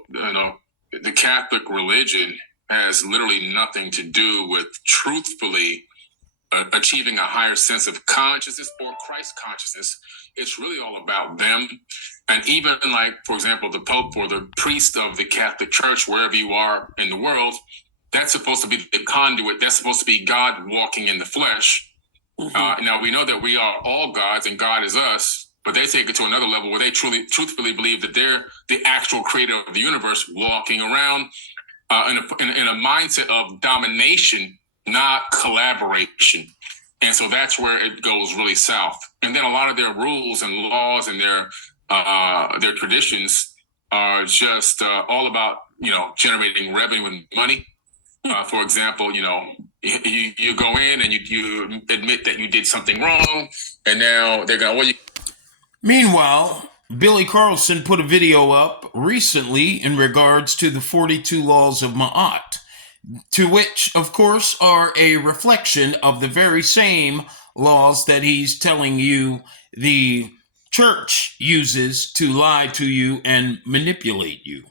the Catholic religion has literally nothing to do with truthfully achieving a higher sense of consciousness or Christ consciousness. It's really all about them. And even like, for example, the Pope or the priest of the Catholic Church, wherever you are in the world, that's supposed to be the conduit. That's supposed to be God walking in the flesh. Now, we know that we are all gods and God is us, but they take it to another level where they truthfully believe that they're the actual creator of the universe walking around in a mindset of domination, not collaboration. And so that's where it goes really south. And then a lot of their rules and laws and their traditions are just all about, generating revenue and money. For example, you go in and you admit that you did something wrong, and now they're going, Meanwhile, Billy Carlson put a video up recently in regards to the 42 laws of Ma'at, to which, of course, are a reflection of the very same laws that he's telling you the church uses to lie to you and manipulate you.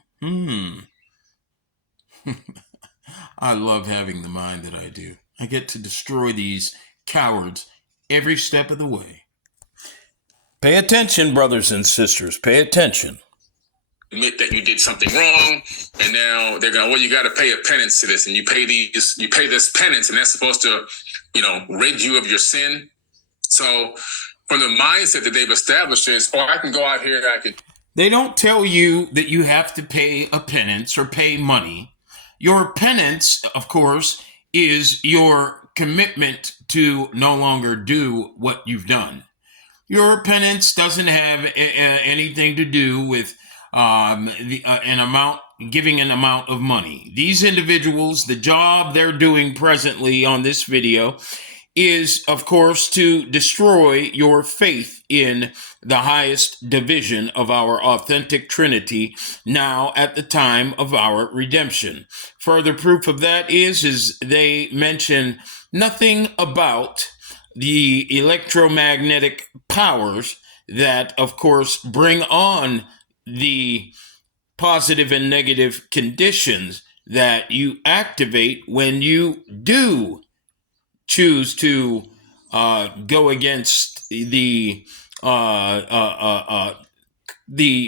I love having the mind that I do. I get to destroy these cowards every step of the way. Pay attention, brothers and sisters. Pay attention. Admit that you did something wrong, and now they're going, you got to pay a penance to this, and you pay this penance, and that's supposed to, rid you of your sin. So from the mindset that they've established is, I can go out here, They don't tell you that you have to pay a penance or pay money. Your penance, of course, is your commitment to no longer do what you've done. Your penance doesn't have anything to do with an amount, giving an amount of money. These individuals, the job they're doing presently on this video is, of course, to destroy your faith in the highest division of our authentic Trinity now at the time of our redemption. Further proof of that is they mention nothing about the electromagnetic powers that, of course, bring on the positive and negative conditions that you activate when you do choose to go against the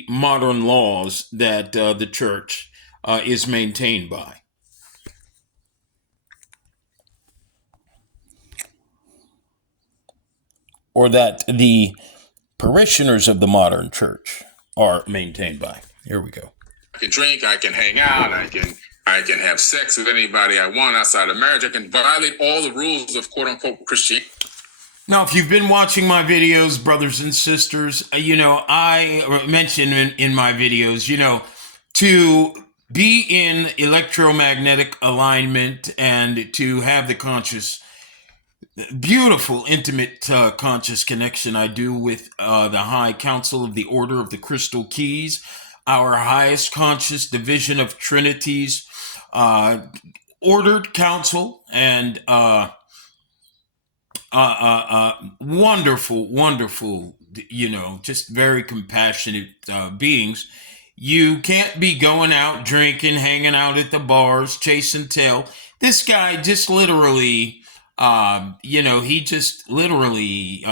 modern laws that the church is maintained by. Or that the parishioners of the modern church are maintained by. Here we go. I can drink, I can hang out, I can have sex with anybody I want outside of marriage. I can violate all the rules of quote unquote Christianity. Now, if you've been watching my videos, brothers and sisters, I mention in my videos, to be in electromagnetic alignment and to have the conscious, beautiful, intimate, conscious connection I do with the High Council of the Order of the Crystal Keys, our highest conscious division of Trinities, ordered council, and wonderful, just very compassionate beings. You can't be going out drinking, hanging out at the bars, chasing tail. This guy just literally, he just literally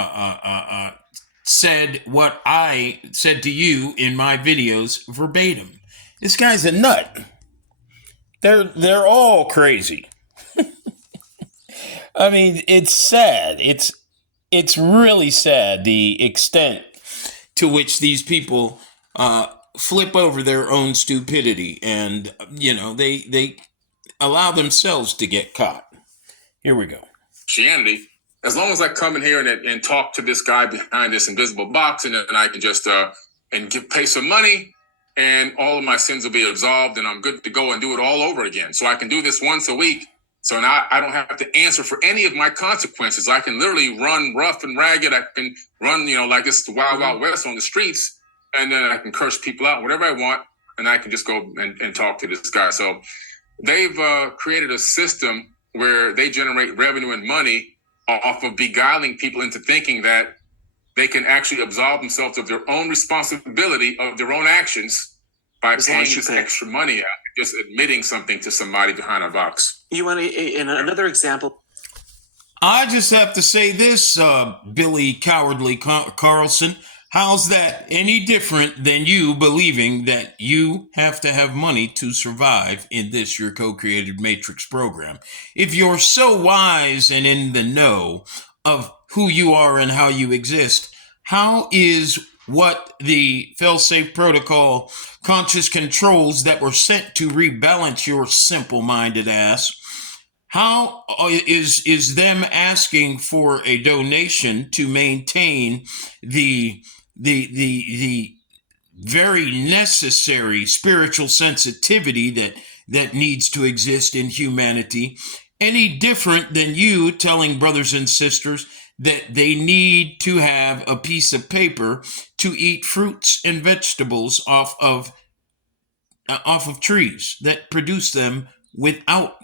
said what I said to you in my videos verbatim. This guy's a nut. They're all crazy. I mean, it's sad. It's really sad the extent to which these people flip over their own stupidity, and they allow themselves to get caught. Here we go. Christianity. As long as I come in here and talk to this guy behind this invisible box, and then I can just pay some money, and all of my sins will be absolved, and I'm good to go and do it all over again. So I can do this once a week. So now I don't have to answer for any of my consequences. I can literally run rough and ragged. I can run, like this the Wild Wild West on the streets, and then I can curse people out, whatever I want, and I can just go and talk to this guy. So they've created a system where they generate revenue and money off of beguiling people into thinking that they can actually absolve themselves of their own responsibility of their own actions by paying this extra money out, just admitting something to somebody behind a box. You want another example? I just have to say this, Billy Cowardly Carlson. How's that any different than you believing that you have to have money to survive in this, your co-created Matrix program? If you're so wise and in the know of who you are and how you exist, how is what the fail-safe protocol conscious controls that were sent to rebalance your simple-minded ass, how is them asking for a donation to maintain the very necessary spiritual sensitivity that needs to exist in humanity any different than you telling brothers and sisters that they need to have a piece of paper to eat fruits and vegetables off of trees that produce them without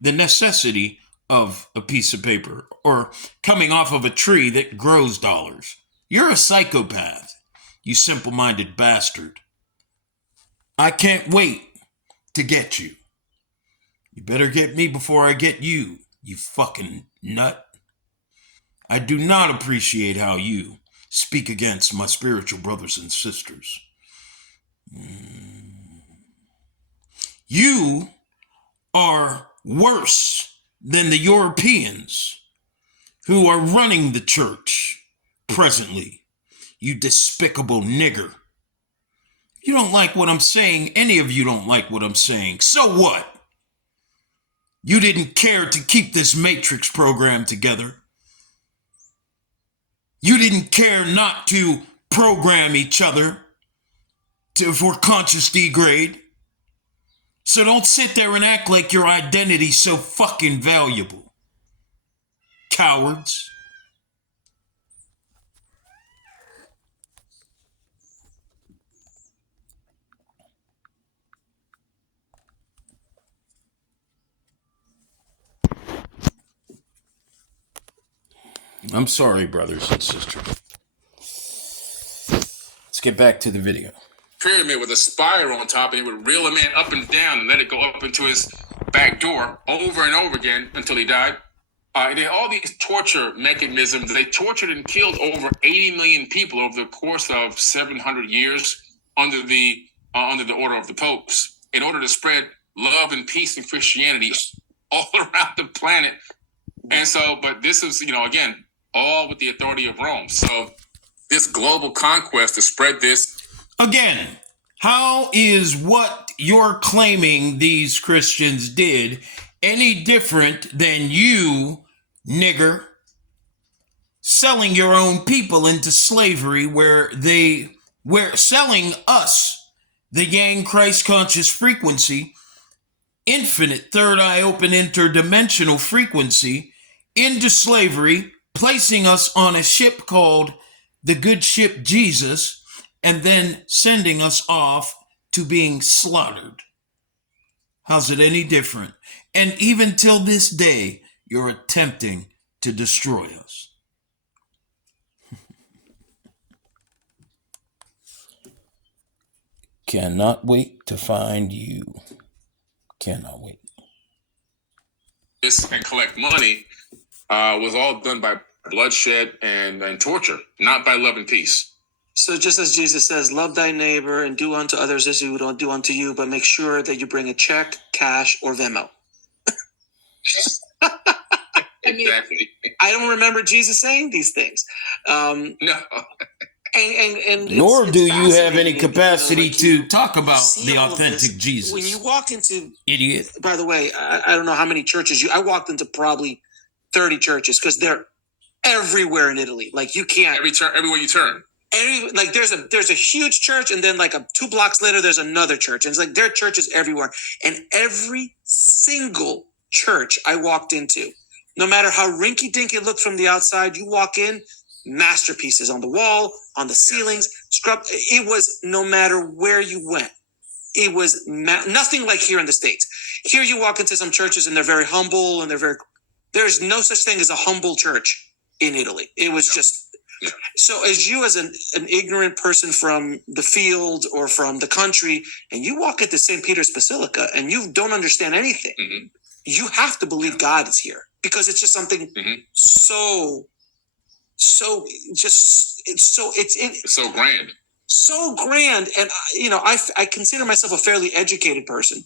the necessity of a piece of paper, or coming off of a tree that grows dollars? You're a psychopath, you simple-minded bastard. I can't wait to get you. You better get me before I get you, you fucking nut. I do not appreciate how you speak against my spiritual brothers and sisters. You are worse than the Europeans who are running the church presently. You despicable nigger. You don't like what I'm saying. Any of you don't like what I'm saying. So what? You didn't care to keep this Matrix program together. You didn't care not to program each other for conscious degrade. So don't sit there and act like your identity's so fucking valuable. Cowards. I'm sorry, brothers and sisters. Let's get back to the video. Pyramid with a spire on top, and he would reel a man up and down and let it go up into his back door over and over again until he died. They had all these torture mechanisms. They tortured and killed over 80 million people over the course of 700 years under the order of the popes, in order to spread love and peace and Christianity all around the planet. And so, but this is, again, all with the authority of Rome. So this global conquest to spread this. Again, how is what you're claiming these Christians did any different than you, nigger, selling your own people into slavery, where selling us, the Yang Christ conscious frequency, infinite third eye open interdimensional frequency, into slavery, placing us on a ship called the good ship Jesus, and then sending us off to being slaughtered. How's it any different? And even till this day, you're attempting to destroy us. Cannot wait to find you. Cannot wait. This and collect money was all done by bloodshed and torture, not by love and peace. So just as Jesus says, love thy neighbor and do unto others as you would do unto you, but make sure that you bring a check, cash, or Venmo. Exactly. I don't remember Jesus saying these things. No. And nor do you have fascinating, any capacity to talk about see the all of authentic this. Jesus. When you walk into, Idiot. by the way, I don't know how many churches I walked into probably 30 churches, because they're everywhere in Italy. Like you can't everywhere you turn. Like there's a huge church, and then like 2 blocks later there's another church, and it's like there are churches everywhere. And every single church I walked into, no matter how rinky dink it looked from the outside, you walk in, masterpieces on the wall, on the ceilings, scrub. It was, no matter where you went, it was nothing like here in the States. Here you walk into some churches and they're very humble, and there's no such thing as a humble church in Italy. It was just. So as you, as an ignorant person from the field or from the country, and you walk into St. Peter's Basilica and you don't understand anything, you have to believe God is here, because it's just something so grand. So grand. And, I consider myself a fairly educated person.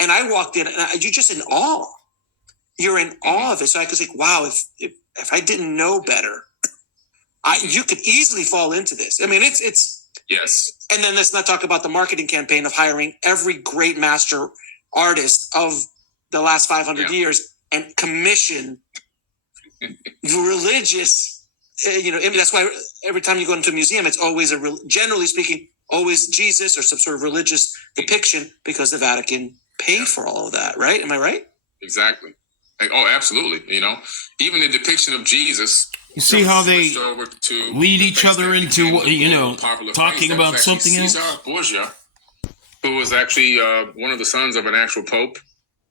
And I walked in and you're just in awe. You're in awe of it. So I could think, wow, if I didn't know better, you could easily fall into this. I mean, it's yes. And then let's not talk about the marketing campaign of hiring every great master artist of the last 500 years and commission religious, that's why every time you go into a museum, it's always generally speaking, always Jesus or some sort of religious depiction, because the Vatican paid for all of that, right? Am I right? Exactly. Absolutely. Even the depiction of Jesus. You see how they lead each other into, talking about something else? Caesar Borgia, who was actually one of the sons of an actual pope,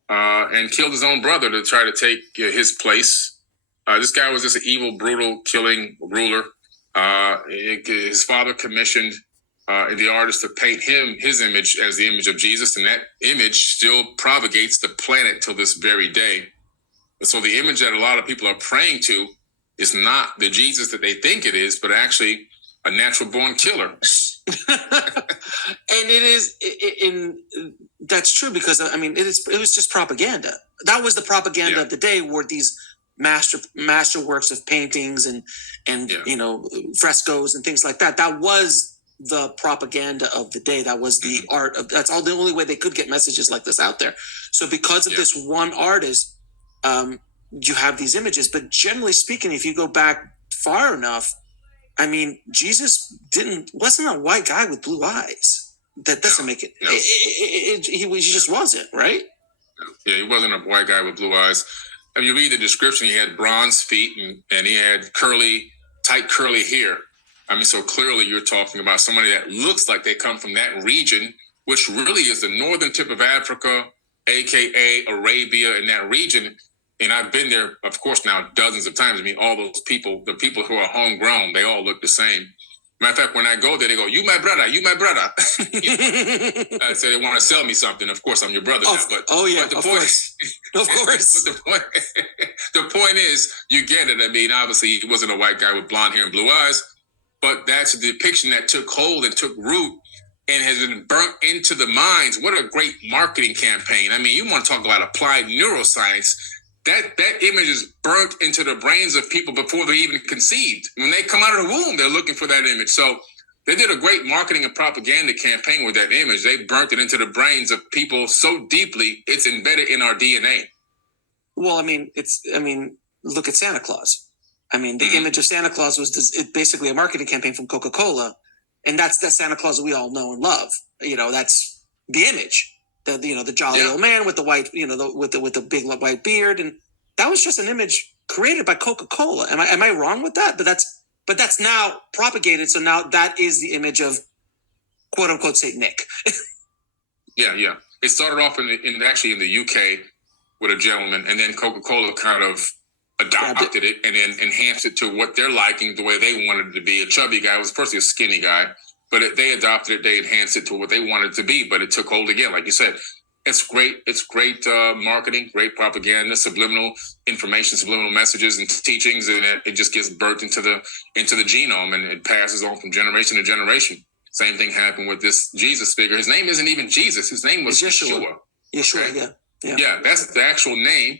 and killed his own brother to try to take his place. This guy was just an evil, brutal, killing ruler. His father commissioned the artist to paint his image as the image of Jesus, and that image still propagates the planet till this very day. So the image that a lot of people are praying to is not the Jesus that they think it is, but actually a natural born killer. And it is, that's true, because it was just propaganda. That was the propaganda of the day, were these master works of paintings and frescoes and things like that. That was the propaganda of the day. That was the art of, that's all the only way they could get messages like this out there. So because of this one artist, you have these images. But generally speaking, if you go back far enough, I mean, Jesus wasn't a white guy with blue eyes. That doesn't make it. He just wasn't, right? Yeah, he wasn't a white guy with blue eyes. If you read the description, he had bronze feet and he had tight curly hair. I mean, so clearly you're talking about somebody that looks like they come from that region, which really is the northern tip of Africa, aka Arabia, in that region. And I've been there, of course, now dozens of times. I mean, all those people, the people who are homegrown, they all look the same. Matter of fact, when I go there, they go, "You my brother, you my brother." I say they want to sell me something. Of course, I'm your brother now. But the point is, you get it. I mean, obviously, he wasn't a white guy with blonde hair and blue eyes, but that's a depiction that took hold and took root and has been burnt into the minds. What a great marketing campaign! I mean, you want to talk about applied neuroscience. That image is burnt into the brains of people before they're even conceived. When they come out of the womb, they're looking for that image. So they did a great marketing and propaganda campaign with that image. They burnt it into the brains of people so deeply, it's embedded in our DNA. Well, I mean, look at Santa Claus. I mean, the image of Santa Claus was basically a marketing campaign from Coca-Cola. And that's the Santa Claus that we all know and love. You know, that's the image. The jolly old man with the white, with the big white beard, and that was just an image created by Coca-Cola. Am I wrong with that? But that's now propagated. So now that is the image of quote unquote Saint Nick. Yeah. It started off in the UK with a gentleman, and then Coca-Cola kind of adopted it and then enhanced it to what they're liking, the way they wanted it to be. A chubby guy was first a skinny guy. But they adopted it, they enhanced it to what they wanted it to be, but it took hold again. Like you said, it's great marketing, great propaganda, subliminal information, subliminal messages and teachings, and it just gets birthed into the genome, and it passes on from generation to generation. Same thing happened with this Jesus figure. His name isn't even Jesus. His name was Yeshua. Yeshua, okay? Yeah, Yeah, that's the actual name.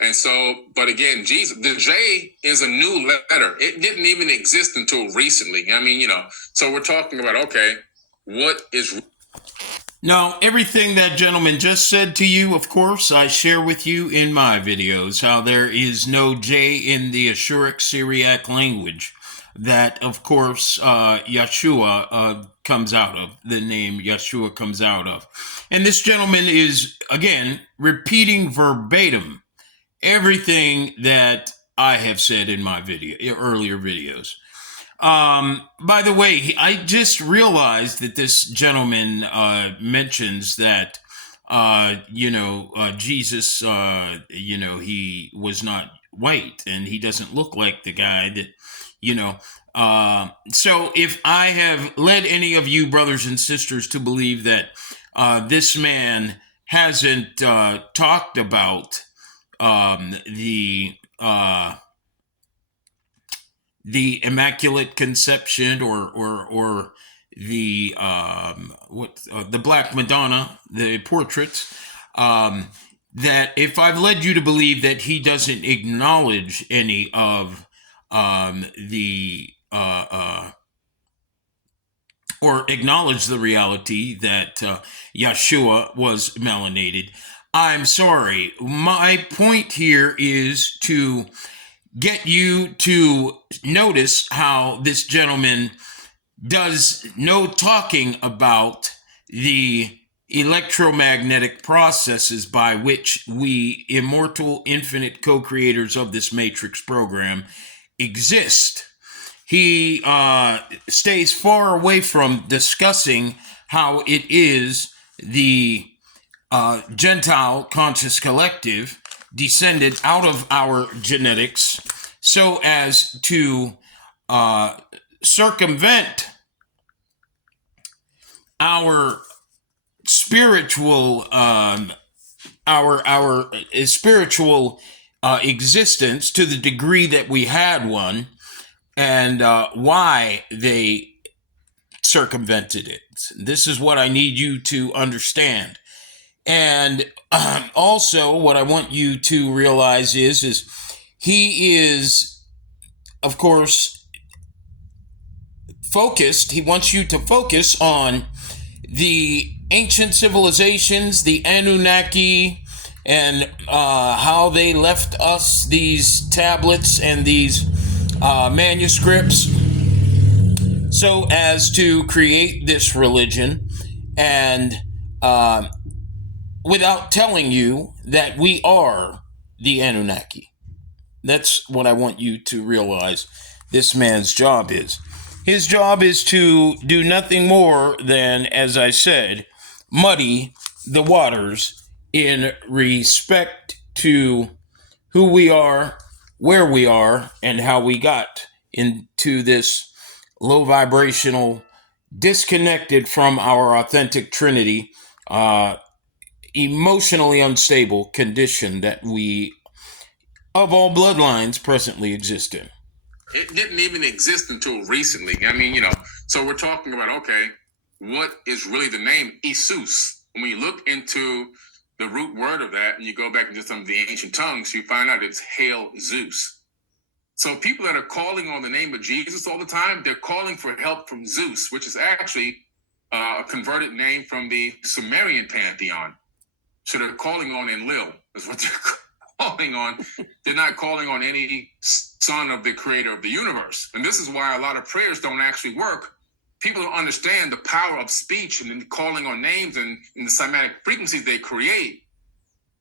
And so, but again, Jesus, the J is a new letter. It didn't even exist until recently. I mean, so we're talking about, okay, what is... Now, everything that gentleman just said to you, of course, I share with you in my videos, how there is no J in the Ashuric Syriac language. That, of course, Yeshua comes out of, the name Yeshua comes out of. And this gentleman is, again, repeating verbatim everything that I have said in my earlier videos. By the way, I just realized that this gentleman mentions that, Jesus, he was not white and he doesn't look like the guy that, so if I have led any of you brothers and sisters to believe that this man hasn't talked about the Immaculate Conception or the the Black Madonna, the portrait, that if I've led you to believe that he doesn't acknowledge any of or acknowledge the reality that Yeshua was melanated, I'm sorry. My point here is to get you to notice how this gentleman does no talking about the electromagnetic processes by which we immortal, infinite co-creators of this Matrix program exist. He stays far away from discussing how it is the Gentile conscious collective descended out of our genetics so as to circumvent our spiritual spiritual existence to the degree that we had one, and why they circumvented it. This is what I need you to understand. And also what I want you to realize is he is, of course, focused. He wants you to focus on the ancient civilizations, the Anunnaki, and how they left us these tablets and these manuscripts so as to create this religion, and without telling you that we are the Anunnaki. That's what I want you to realize this man's job is. His job is to do nothing more than, as I said, muddy the waters in respect to who we are, where we are, and how we got into this low vibrational, disconnected from our authentic Trinity, emotionally unstable condition that we, of all bloodlines, presently exist in. It didn't even exist until recently. I mean, so we're talking about, okay, what is really the name Isus? When we look into the root word of that and you go back into some of the ancient tongues, you find out it's Hail Zeus. So people that are calling on the name of Jesus all the time, they're calling for help from Zeus, which is actually a converted name from the Sumerian pantheon. So they're calling on Enlil, is what they're calling on. They're not calling on any son of the creator of the universe. And this is why a lot of prayers don't actually work. People don't understand the power of speech and then calling on names and the cymatic frequencies they create.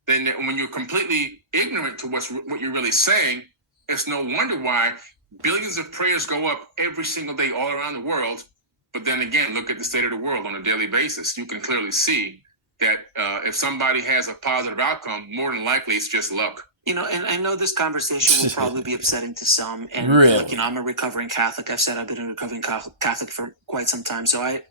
Then when you're completely ignorant to what you're really saying, it's no wonder why billions of prayers go up every single day all around the world. But then again, look at the state of the world on a daily basis. You can clearly see that if somebody has a positive outcome, more than likely it's just luck. And I know this conversation will probably be upsetting to some. And Really? I'm a recovering Catholic. I've said I've been a recovering Catholic for quite some time. So I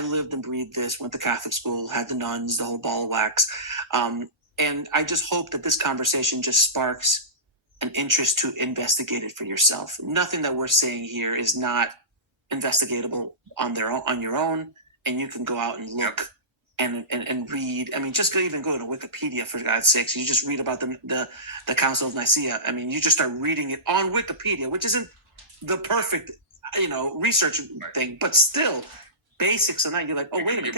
lived and breathed this, went to Catholic school, had the nuns, the whole ball of wax. And I just hope that this conversation just sparks an interest to investigate it for yourself. Nothing that we're saying here is not investigatable on your own. And you can go out and look. And read. I mean, just even go to Wikipedia, for God's sakes. You just read about the Council of Nicaea. I mean, you just start reading it on Wikipedia, which isn't the perfect, research thing, but still basics. And then you're like, oh, wait a minute,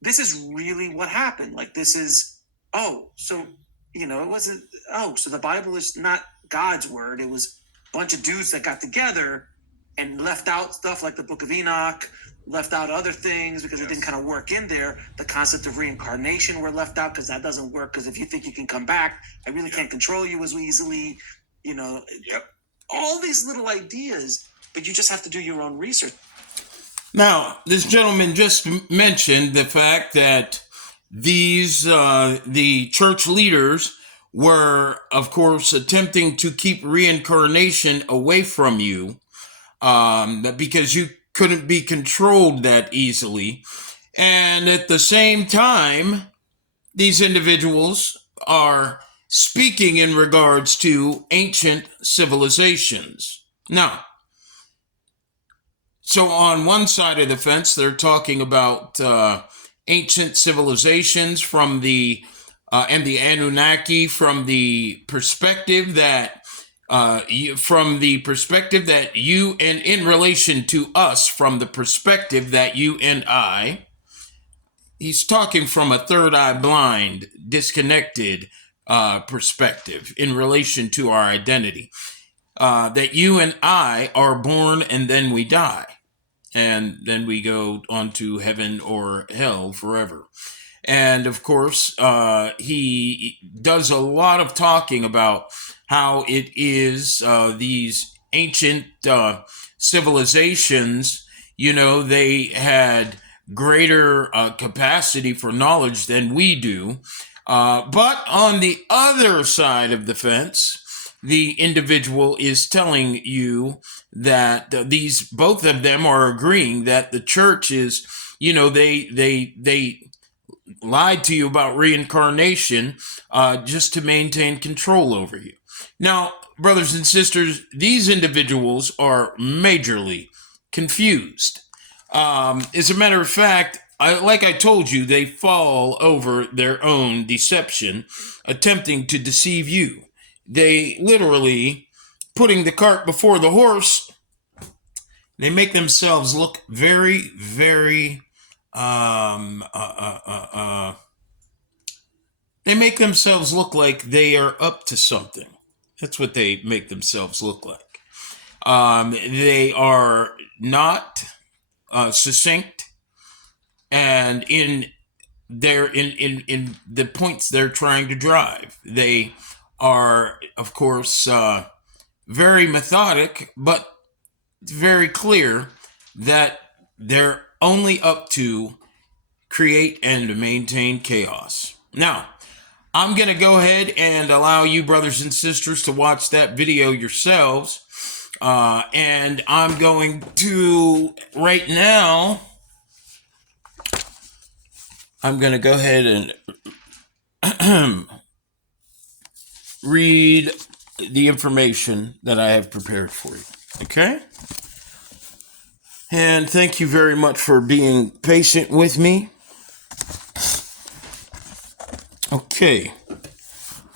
this is really what happened. Like, this is, so it wasn't. So the Bible is not God's word. It was a bunch of dudes that got together and left out stuff like the Book of Enoch. Left out other things because it didn't kind of work in there. The concept of reincarnation were left out because that doesn't work. Because if you think you can come back, I really can't control you as easily. All these little ideas, but you just have to do your own research. Now, this gentleman just mentioned the fact that these the church leaders were, of course, attempting to keep reincarnation away from you, because you couldn't be controlled that easily. And at the same time, these individuals are speaking in regards to ancient civilizations. Now, so on one side of the fence, they're talking about ancient civilizations from the and the Anunnaki from the perspective that you, and in relation to us, from the perspective that you and I, he's talking from a third eye blind, disconnected perspective in relation to our identity, that you and I are born and then we die, and then we go on to heaven or hell forever. And of course, he does a lot of talking about how it is these ancient civilizations, they had greater capacity for knowledge than we do. But on the other side of the fence, the individual is telling you that both of them are agreeing that the church is, they lied to you about reincarnation just to maintain control over you. Now, brothers and sisters, these individuals are majorly confused. As a matter of fact, like I told you, they fall over their own deception, attempting to deceive you. They literally, putting the cart before the horse, They make themselves look very, very, they make themselves look like they are up to something. That's what they make themselves look like. They are not succinct, and in the points they're trying to drive, they are, of course, very methodic, but very clear that they're only up to create and maintain chaos. Now, I'm going to go ahead and allow you brothers and sisters to watch that video yourselves. And I'm going to, right now, I'm going to go ahead and read the information that I have prepared for you. Okay? And thank you very much for being patient with me. Okay.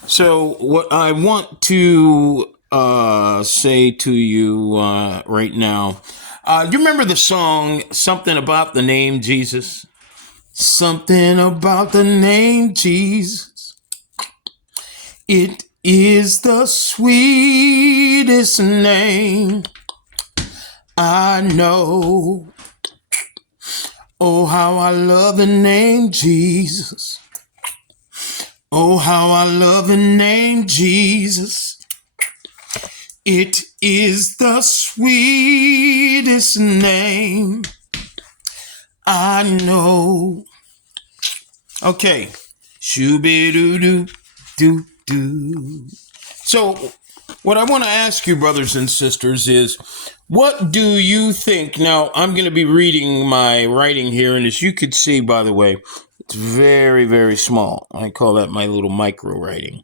So what I want to say to you right now, you remember the song, Something About the Name Jesus? Something about the name Jesus. It is the sweetest name I know. Oh, how I love the name Jesus. Oh, how I love the name Jesus. It is the sweetest name I know. Okay. Shoo-be-doo-doo-doo-doo. So, what I want to ask you, brothers and sisters, is what do you think? Now, I'm going to be reading my writing here, and as you could see, by the way, it's very, very small. I call that my little micro writing.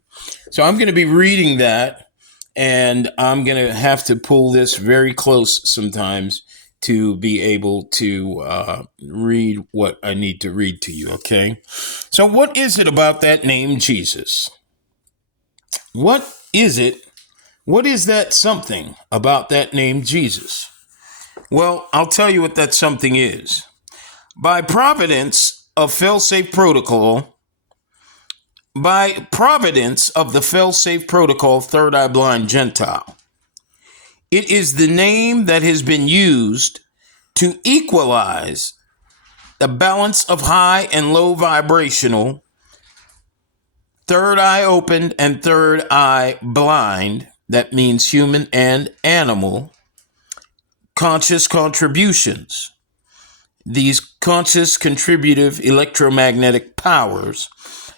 So I'm going to be reading that, and I'm going to have to pull this very close sometimes to be able to read what I need to read to you, okay? So what is it about that name Jesus? What is it? What is that something about that name Jesus? Well, I'll tell you what that something is. By providence of fail-safe protocol, by providence of the fail-safe protocol, Third Eye Blind Gentile, it is the name that has been used to equalize the balance of high and low vibrational, third eye opened and third eye blind, that means human and animal, conscious contributions. These conscious contributive electromagnetic powers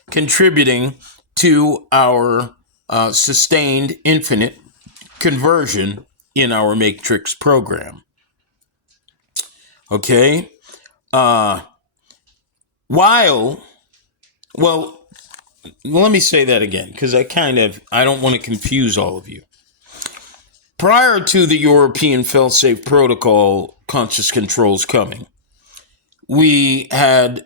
contributing to our sustained infinite conversion in our matrix program. Okay? Well, let me say that again, because I don't want to confuse all of you. Prior to the European fail-safe protocol conscious controls coming, we had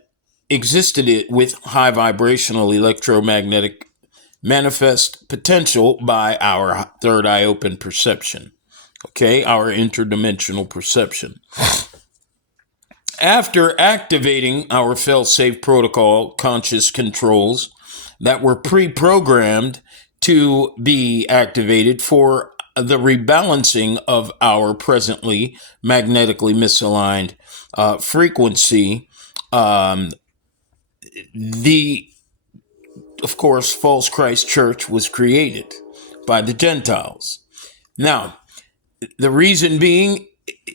existed it with high vibrational electromagnetic manifest potential by our third eye open perception. Okay, our interdimensional perception. After activating our fail-safe protocol conscious controls that were pre-programmed to be activated for the rebalancing of our presently magnetically misaligned frequency, of course, false Christ church was created by the Gentiles. Now, the reason being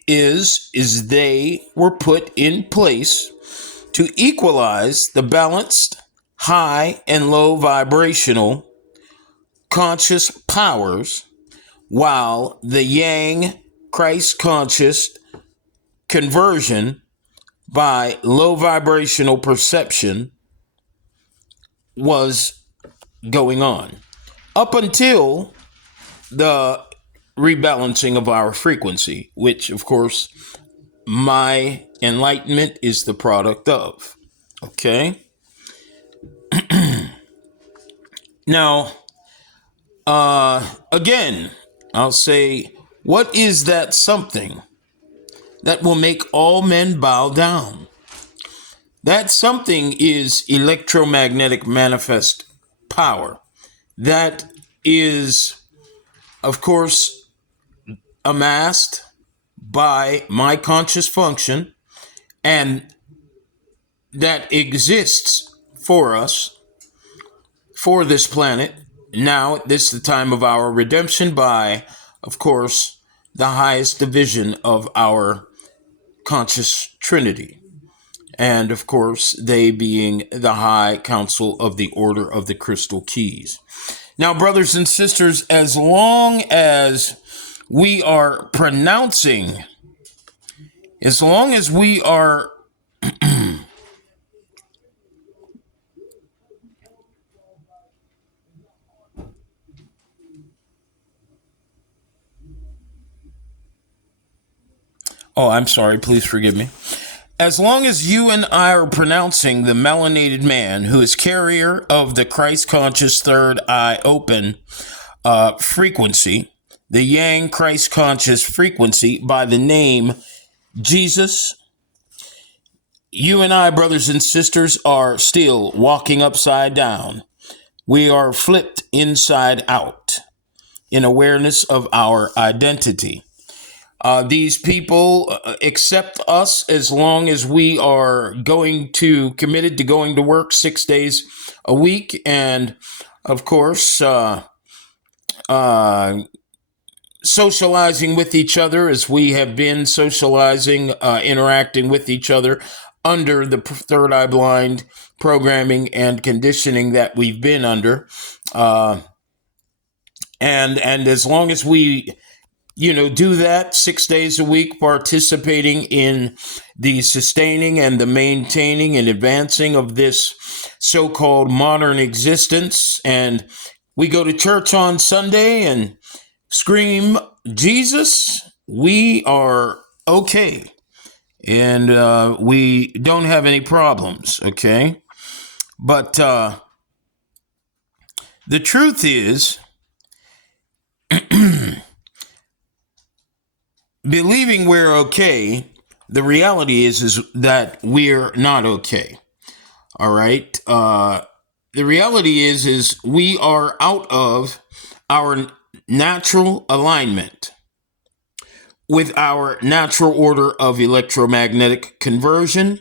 is they were put in place to equalize the balanced high and low vibrational conscious powers, while the yang Christ conscious conversion by low vibrational perception was going on up until the rebalancing of our frequency, which of course my enlightenment is the product of. Okay. Now, again, I'll say, what is that something that will make all men bow down. That something is electromagnetic manifest power. That is, of course, amassed by my conscious function, and that exists for us, for this planet. Now, this is the time of our redemption by, of course, the highest division of our conscious trinity. And, of course, they being the High Council of the Order of the Crystal Keys. Now, brothers and sisters, as long as we are pronouncing, as long as we are oh, I'm sorry, please forgive me. As long as you and I are pronouncing the melanated man who is carrier of the Christ conscious third eye open frequency, the Yang Christ conscious frequency by the name Jesus, you and I, brothers and sisters, are still walking upside down. We are flipped inside out in awareness of our identity. These people accept us as long as we are committed to going to work 6 days a week, and of course, socializing with each other as we have been socializing, interacting with each other under the third eye blind programming and conditioning that we've been under. And as long as we do that 6 days a week, participating in the sustaining and the maintaining and advancing of this so-called modern existence. And we go to church on Sunday and scream Jesus, we are okay. And we don't have any problems, okay? But the truth is, believing we're okay, the reality is that we're not okay. All right. The reality is we are out of our natural alignment with our natural order of electromagnetic conversion,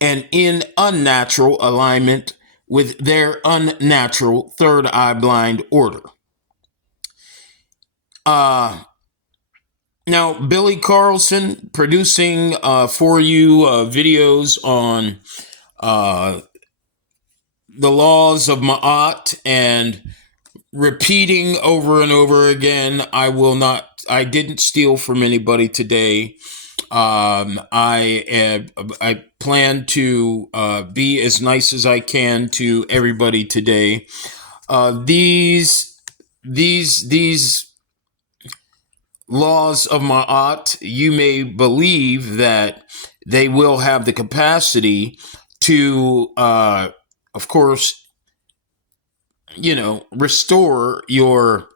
and in unnatural alignment with their unnatural third eye blind order. Now, Billy Carlson producing for you videos on the laws of Ma'at and repeating over and over again, I didn't steal from anybody today. I plan to be as nice as I can to everybody today. These laws of Ma'at, you may believe that they will have the capacity to, of course, restore your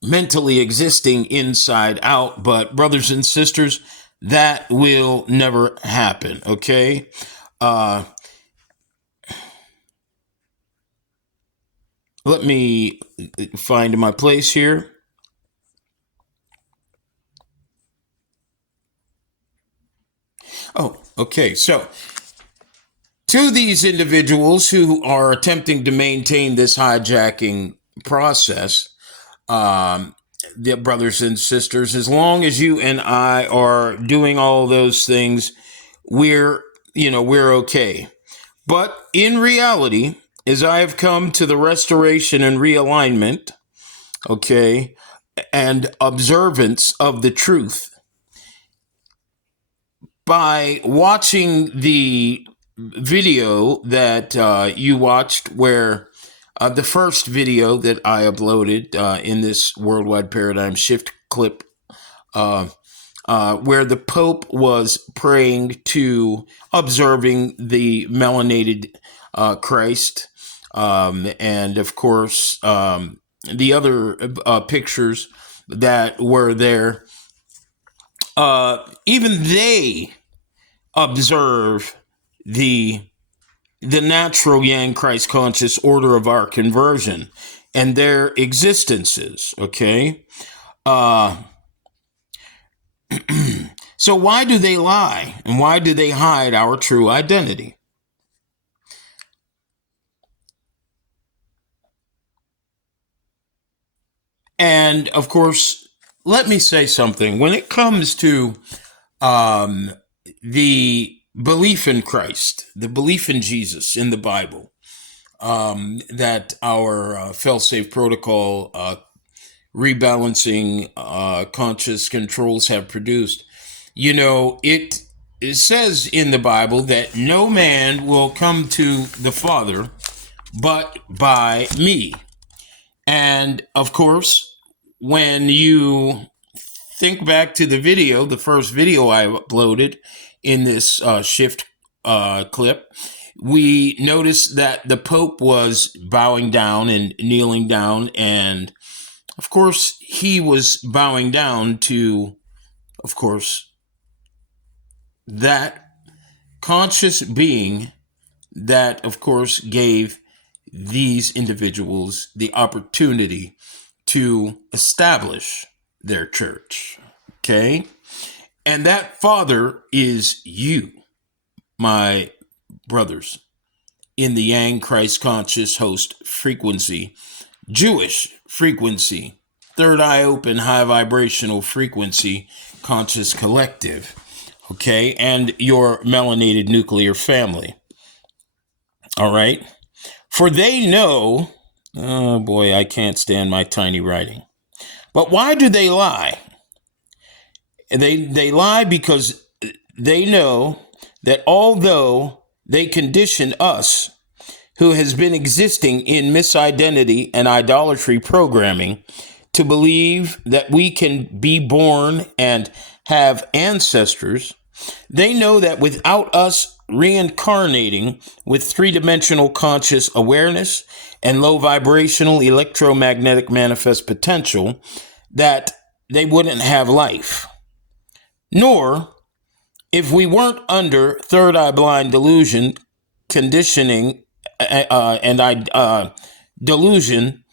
mentally existing inside out. But brothers and sisters, that will never happen, okay? Let me find my place here. Oh, okay. So, to these individuals who are attempting to maintain this hijacking process, the brothers and sisters, as long as you and I are doing all those things, we're okay. But in reality, as I have come to the restoration and realignment, okay, and observance of the truth, by watching the video that you watched, where the first video that I uploaded in this Worldwide Paradigm Shift clip, where the Pope was praying to observing the melanated Christ, and of course the other pictures that were there even they observe the natural Yang Christ conscious order of our conversion and their existences. Okay. So why do they lie and why do they hide our true identity? And of course, let me say something. When it comes to the belief in Christ, the belief in Jesus in the Bible, that our fail-safe protocol rebalancing conscious controls have produced, you know, it says in the Bible that no man will come to the Father but by me. And of course, when you think back to the video, the first video I uploaded in this shift clip, we noticed that the Pope was bowing down and kneeling down. And of course, he was bowing down to, of course, that conscious being that, of course, gave these individuals the opportunity to establish their church. Okay? And that Father is you, my brothers, in the Yang Christ conscious host frequency, Jewish frequency, third eye open, high vibrational frequency, conscious collective. Okay? And your melanated nuclear family. All right? For they know, oh boy, I can't stand my tiny writing. But why do they lie? They lie because they know that although they condition us, who has been existing in misidentity and idolatry programming, to believe that we can be born and have ancestors, they know that without us reincarnating with three-dimensional conscious awareness and low vibrational electromagnetic manifest potential, that they wouldn't have life. Nor, if we weren't under third eye blind delusion, conditioning, delusion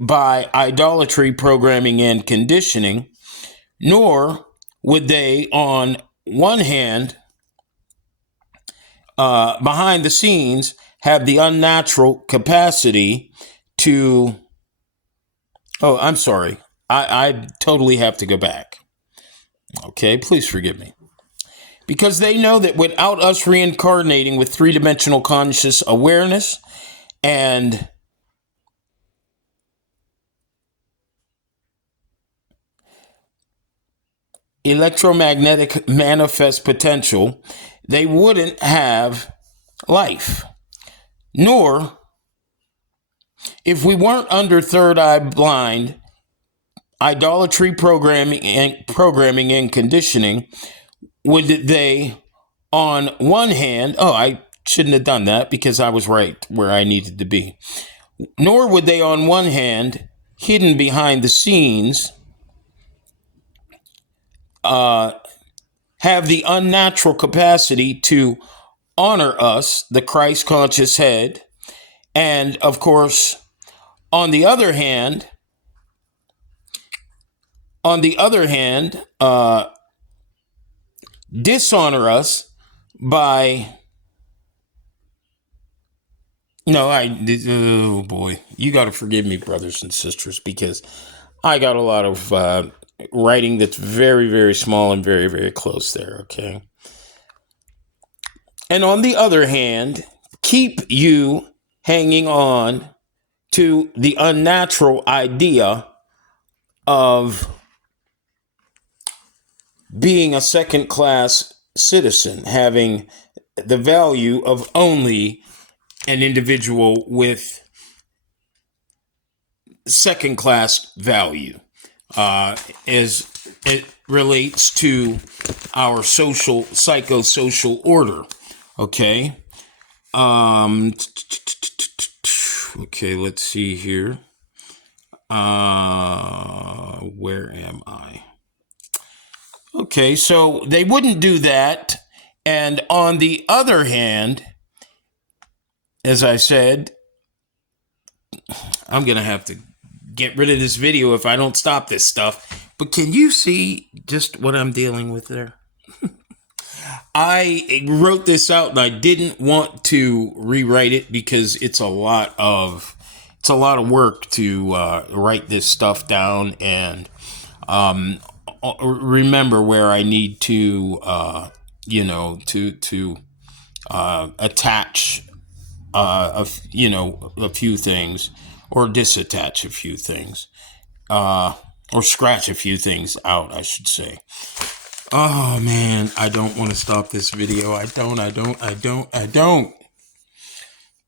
by idolatry programming and conditioning, nor would they, on one hand, behind the scenes, have the unnatural capacity to... Oh, I'm sorry. I totally have to go back. Okay, please forgive me. Because they know that without us reincarnating with three-dimensional conscious awareness and electromagnetic manifest potential, they wouldn't have life. Nor, if we weren't under third eye blind, idolatry programming and conditioning, would they, on one hand, I shouldn't have done that because I was right where I needed to be. Nor would they, on one hand, hidden behind the scenes, have the unnatural capacity to honor us, the Christ conscious head, and of course, on the other hand, dishonor us by... oh boy, you got to forgive me, brothers and sisters, because I got a lot of writing that's very, very small and very, very close there, okay? And on the other hand, keep you hanging on to the unnatural idea of being a second-class citizen, having the value of only an individual with second-class value, as it relates to our psychosocial order. Okay. Okay, let's see here. Where am I? Okay, so they wouldn't do that. And on the other hand, as I said, I'm going to have to get rid of this video if I don't stop this stuff. But can you see just what I'm dealing with there? I wrote this out and I didn't want to rewrite it because it's a lot of work to write this stuff down and remember where I need to attach a few things or disattach a few things or scratch a few things out, I should say. Oh man, I don't want to stop this video. I don't.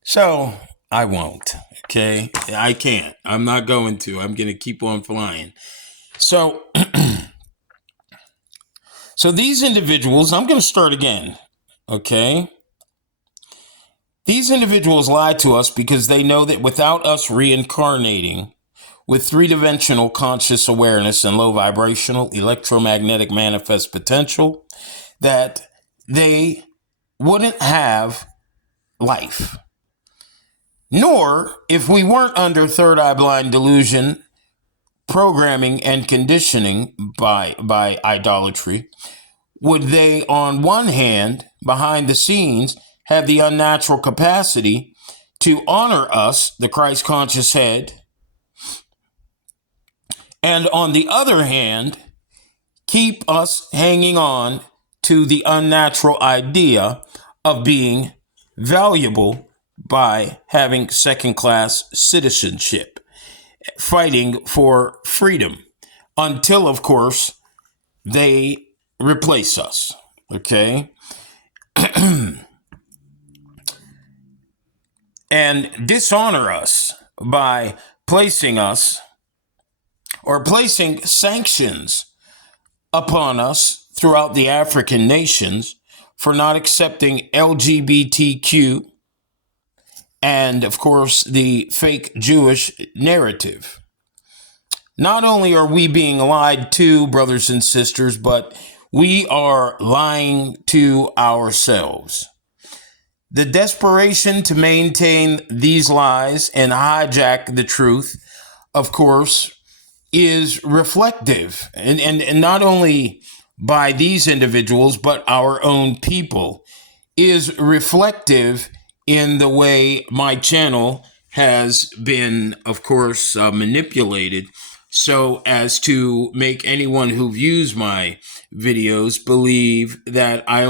So I won't. Okay, I can't. I'm not going to. I'm going to keep on flying. So, so these individuals, I'm going to start again. Okay. These individuals lie to us because they know that without us reincarnating with three-dimensional conscious awareness and low vibrational electromagnetic manifest potential, that they wouldn't have life. Nor, if we weren't under third eye blind delusion, programming and conditioning by idolatry, would they, on one hand, behind the scenes, have the unnatural capacity to honor us, the Christ conscious head, and on the other hand, keep us hanging on to the unnatural idea of being valuable by having second-class citizenship, fighting for freedom, until, of course, they replace us, okay? And dishonor us by placing sanctions upon us throughout the African nations for not accepting LGBTQ and, of course, the fake Jewish narrative. Not only are we being lied to, brothers and sisters, but we are lying to ourselves. The desperation to maintain these lies and hijack the truth, of course, is reflective, and not only by these individuals, but our own people, is reflective in the way my channel has been, of course, manipulated so as to make anyone who views my videos believe that I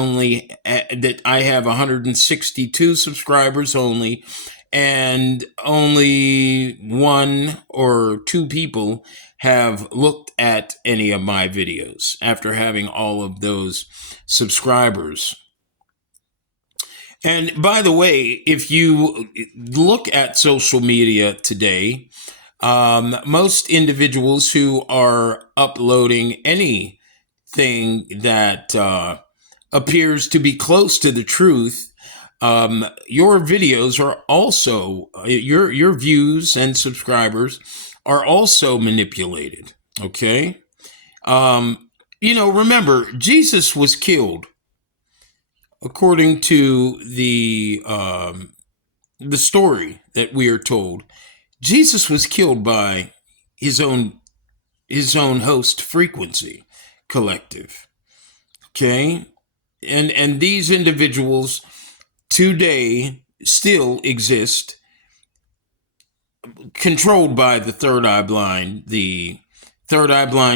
have 162 subscribers only, and only one or two people have looked at any of my videos after having all of those subscribers. And by the way, if you look at social media today, most individuals who are uploading anything that appears to be close to the truth, your videos are also, your views and subscribers are also manipulated, okay? Remember, Jesus was killed, according to the story that we are told. Jesus was killed by his own host frequency collective, okay? And these individuals today still exist, controlled by the third eye blind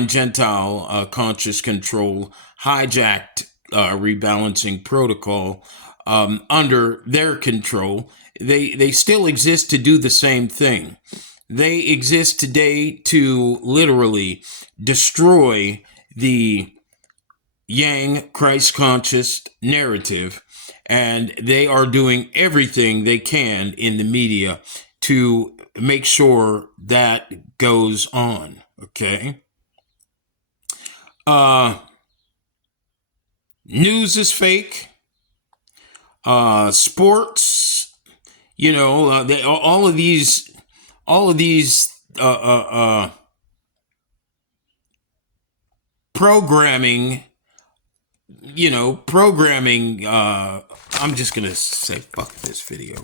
Gentile conscious control, hijacked rebalancing protocol under their control. They still exist to do the same thing. They exist today to literally destroy the Yang Christ conscious narrative, and they are doing everything they can in the media to make sure that goes on, okay? News is fake. Sports, all of these programming programming. I'm just gonna say fuck this video.